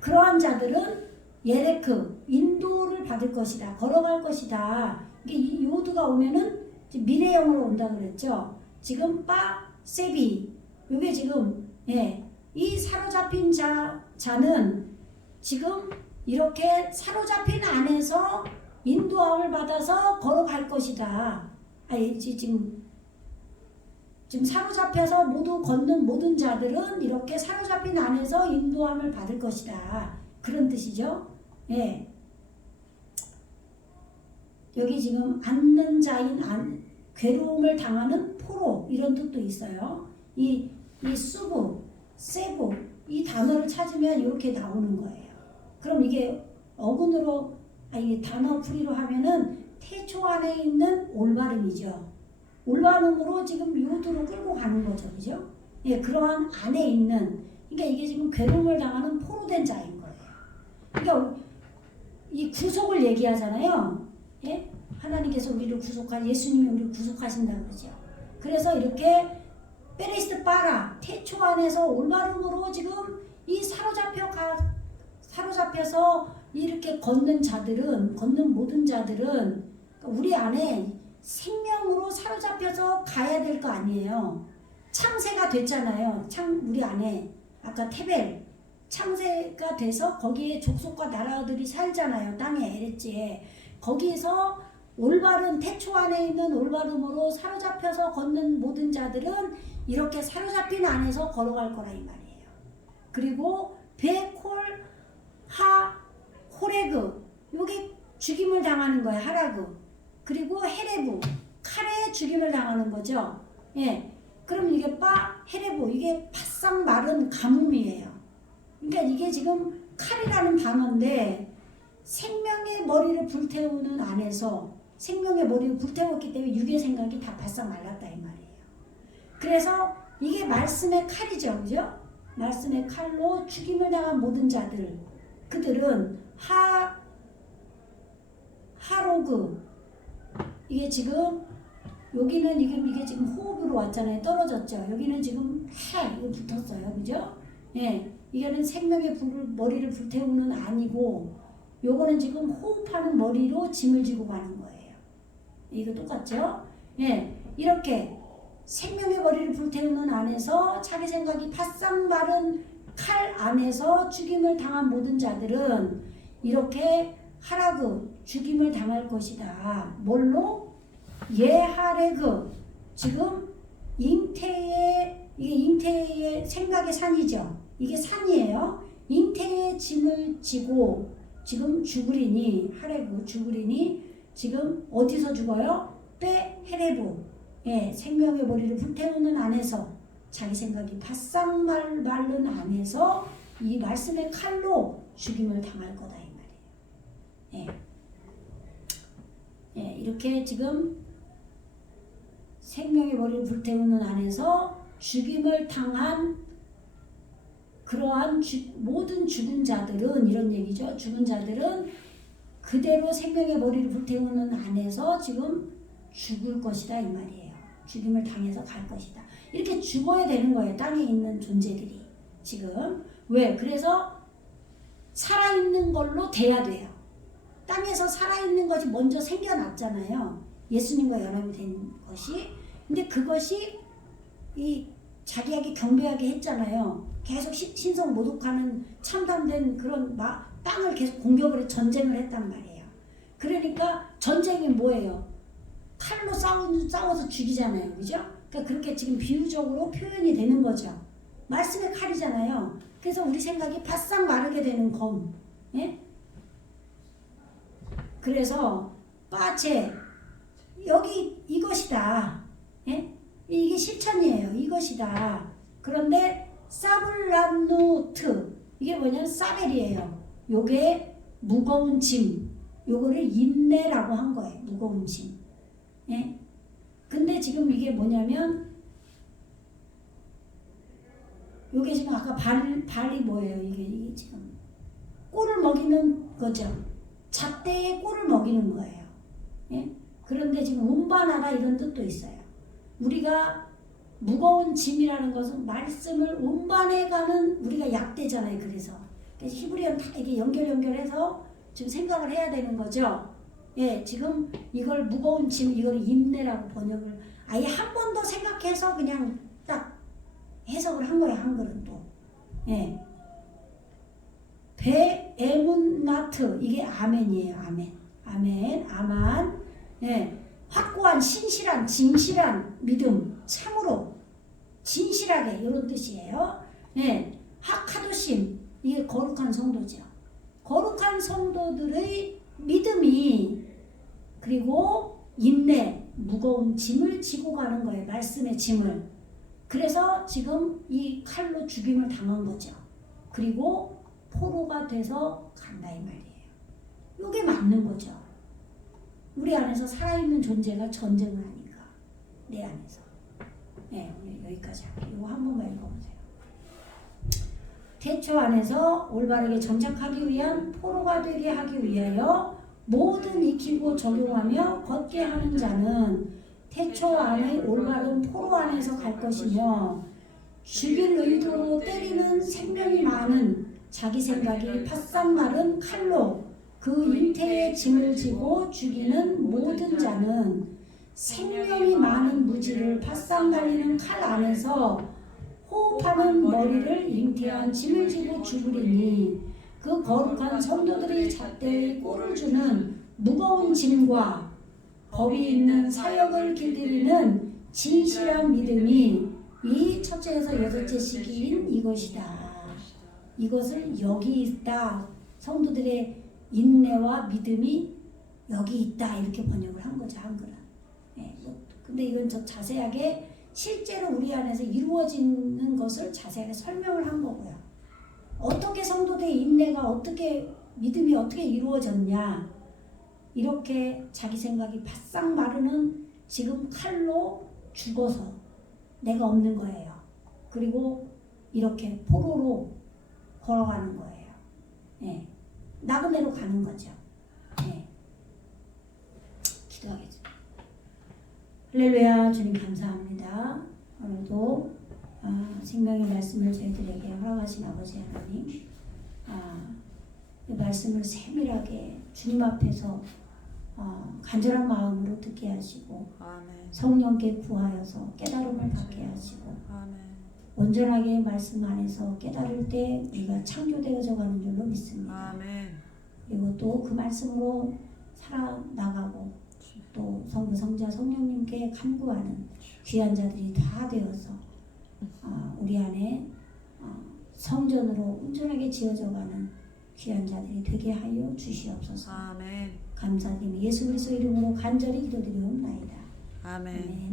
그러한 자들은 예레크 인도를 받을 것이다. 걸어갈 것이다. 이게 요드가 오면은 미래형으로 온다 그랬죠. 지금 세비 요게 지금 이 사로잡힌 자는 지금 이렇게 사로잡힌 안에서 인도함을 받아서 걸어갈 것이다. 지금 사로잡혀서 모두 걷는 모든 자들은 이렇게 사로잡힌 안에서 인도함을 받을 것이다. 그런 뜻이죠. 예. 여기 지금 앉는 자인 괴로움을 당하는 포로 이런 뜻도 있어요. 이 수부, 세부 이 단어를 찾으면 이렇게 나오는 거예요. 그럼 이게 어근으로 단어 풀이로 하면은 태초 안에 있는 올바름이죠. 올바름으로 지금 요드로 끌고 가는 거죠. 그죠? 예, 그러한 안에 있는 그러니까 이게 지금 괴로움을 당하는 포로 된 자인 거예요. 그러니까 이 구속을 얘기하잖아요. 예? 하나님께서 우리를 예수님이 우리를 구속하신다고 그러죠. 그래서 이렇게 페레스트 빠라 태초 안에서 올바름으로 지금 이 사로잡혀서 이렇게 걷는 모든 자들은 우리 안에 생명으로 사로잡혀서 가야 될 거 아니에요. 창세가 됐잖아요. 우리 안에 아까 테벨 창세가 돼서 거기에 족속과 나라들이 살잖아요. 땅에 에레지에 거기서 올바른 태초 안에 있는 올바름으로 사로잡혀서 걷는 모든 자들은 이렇게 사로잡힌 안에서 걸어갈 거라 이 말이에요. 그리고 베콜 호레그 요게 죽임을 당하는 거예요. 하라그 그리고 헤레부 칼에 죽임을 당하는 거죠. 예. 그럼 이게 헤레부 이게 바싹 마른 가뭄이에요. 그러니까 이게 지금 칼이라는 단어인데 생명의 머리를 불태우는 안에서 생명의 머리를 불태웠기 때문에 육의 생각이 다 바싹 말랐다 이 말이에요. 그래서 이게 말씀의 칼이죠. 그죠? 말씀의 칼로 죽임을 당한 모든 자들 그들은 하로그 이게 지금 여기는 이게 지금 호흡으로 왔잖아요. 떨어졌죠. 여기는 지금 이거 붙었어요. 그죠? 예. 이거는 생명의 머리를 불태우는 아니고 요거는 지금 호흡하는 머리로 짐을 지고 가는 거예요. 이거 똑같죠? 예. 이렇게 생명의 머리를 불태우는 안에서 자기 생각이 바싹 마른 칼 안에서 죽임을 당한 모든 자들은 이렇게 하라그 죽임을 당할 것이다. 뭘로? 예하레그 지금 이게 잉태의 생각의 산이죠. 이게 산이에요. 잉태의 짐을 지고 지금 하레그 죽으리니 지금 어디서 죽어요? 헤레부 예, 생명의 머리를 불태우는 안에서 자기 생각이 바싹 마른 안에서 이 말씀의 칼로 죽임을 당할 거다 이 말이에요. 예. 예, 이렇게 지금 생명의 머리를 불태우는 안에서 죽임을 당한 그러한 모든 죽은 자들은 이런 얘기죠. 죽은 자들은 그대로 생명의 머리를 불태우는 안에서 지금 죽을 것이다 이 말이에요. 죽임을 당해서 갈 것이다. 이렇게 죽어야 되는 거예요. 땅에 있는 존재들이 지금. 왜? 그래서 살아있는 걸로 돼야 돼요. 땅에서 살아있는 것이 먼저 생겨났잖아요. 예수님과 연합이 된 것이. 근데 그것이 이 자기에게 경배하게 했잖아요. 계속 신성 모독하는 참담된 그런 땅을 계속 공격을 해 전쟁을 했단 말이에요. 그러니까 전쟁이 뭐예요? 칼로 싸워서 죽이잖아요. 그죠? 그러니까 그렇게 지금 비유적으로 표현이 되는 거죠. 말씀의 칼이잖아요. 그래서 우리 생각이 바싹 마르게 되는 검. 예? 그래서 빠체 여기 이것이다. 예? 이게 실천이에요. 이것이다. 그런데 사블란노트 이게 뭐냐면 사벨이에요. 요게 무거운 짐. 요거를 인내라고 한 거예요. 무거운 짐. 예? 근데 지금 이게 뭐냐면 요게 지금 아까 발이 뭐예요? 이게 지금 꼴을 먹이는 거죠. 잣대에 꼴을 먹이는 거예요. 예? 그런데 지금 운반하다 이런 뜻도 있어요. 우리가 무거운 짐이라는 것은 말씀을 운반해가는 우리가 약대잖아요. 그래서 히브리어는 다 이게 연결해서 지금 생각을 해야 되는 거죠. 예, 지금 이걸 무거운 짐 이걸 인내라고 번역을 아예 한 번 더 생각해서 그냥 딱 해석을 한 거예요. 한글은 또. 예. 베에문마트 이게 아멘이에요. 아멘. 아만. 예. 확고한 신실한 진실한 믿음 참으로 진실하게 이런 뜻이에요. 예. 하카도심 이게 거룩한 성도죠. 거룩한 성도들의 믿음이 그리고 인내 무거운 짐을 지고 가는 거예요. 말씀의 짐을. 그래서 지금 이 칼로 죽임을 당한 거죠. 그리고 포로가 돼서 간다 이 말이에요. 이게 맞는 거죠. 우리 안에서 살아있는 존재가 전쟁을 하니까 내 안에서. 네, 오늘 여기까지 할게요. 이거 한 번만 읽어보세요. 태초 안에서 올바르게 정착하기 위한 포로가 되게 하기 위하여 모든 익히고 적용하며 걷게 하는 자는 태초 안의 올바른 포로 안에서 갈 것이며 죽일 의도로 때리는 생명이 많은 자기 생각이 바싹 마른 칼로 그 잉태의 짐을 지고 죽이는 모든 자는 생명이 많은 무지를 바싹 날리는 칼 안에서 호흡하는 머리를 잉태한 짐을 지고 죽으리니 그 거룩한 성도들이 잣대에 꼴을 주는 무거운 짐과 법이 있는 사역을 길들이는 진실한 믿음이 이 첫째에서 여섯째 시기인 이것이다. 이것을 여기 있다. 성도들의 인내와 믿음이 여기 있다. 이렇게 번역을 한 거죠. 한글은. 네, 근데 이건 더 자세하게 실제로 우리 안에서 이루어지는 것을 자세하게 설명을 한 거고요. 어떻게 성도들의 인내가 어떻게 믿음이 어떻게 이루어졌냐. 이렇게 자기 생각이 바싹 마르는 지금 칼로 죽어서 내가 없는 거예요. 그리고 이렇게 포로로 걸어가는 거예요. 네. 나그네로 가는 거죠. 네. 기도하겠습니다. 할렐루야. 주님 감사합니다. 오늘도 생명의 말씀을 저희들에게 허락하신 아버지 하나님, 이 말씀을 세밀하게 주님 앞에서 간절한 마음으로 듣게 하시고 아멘. 성령께 구하여서 깨달음을 받게 하시고 아멘. 온전하게 말씀 안에서 깨달을 때 우리가 창조되어져 가는 줄로 믿습니다. 아멘. 그리고 또 그 말씀으로 살아나가고 또 성부 성자 성령님께 간구하는 귀한 자들이 다 되어서 우리 안에 성전으로 온전하게 지어져가는 귀한 자들이 되게 하여 주시옵소서. 아멘. 감사드리며 예수 그리스도 이름으로 간절히 기도드리옵나이다. 아멘. 아멘.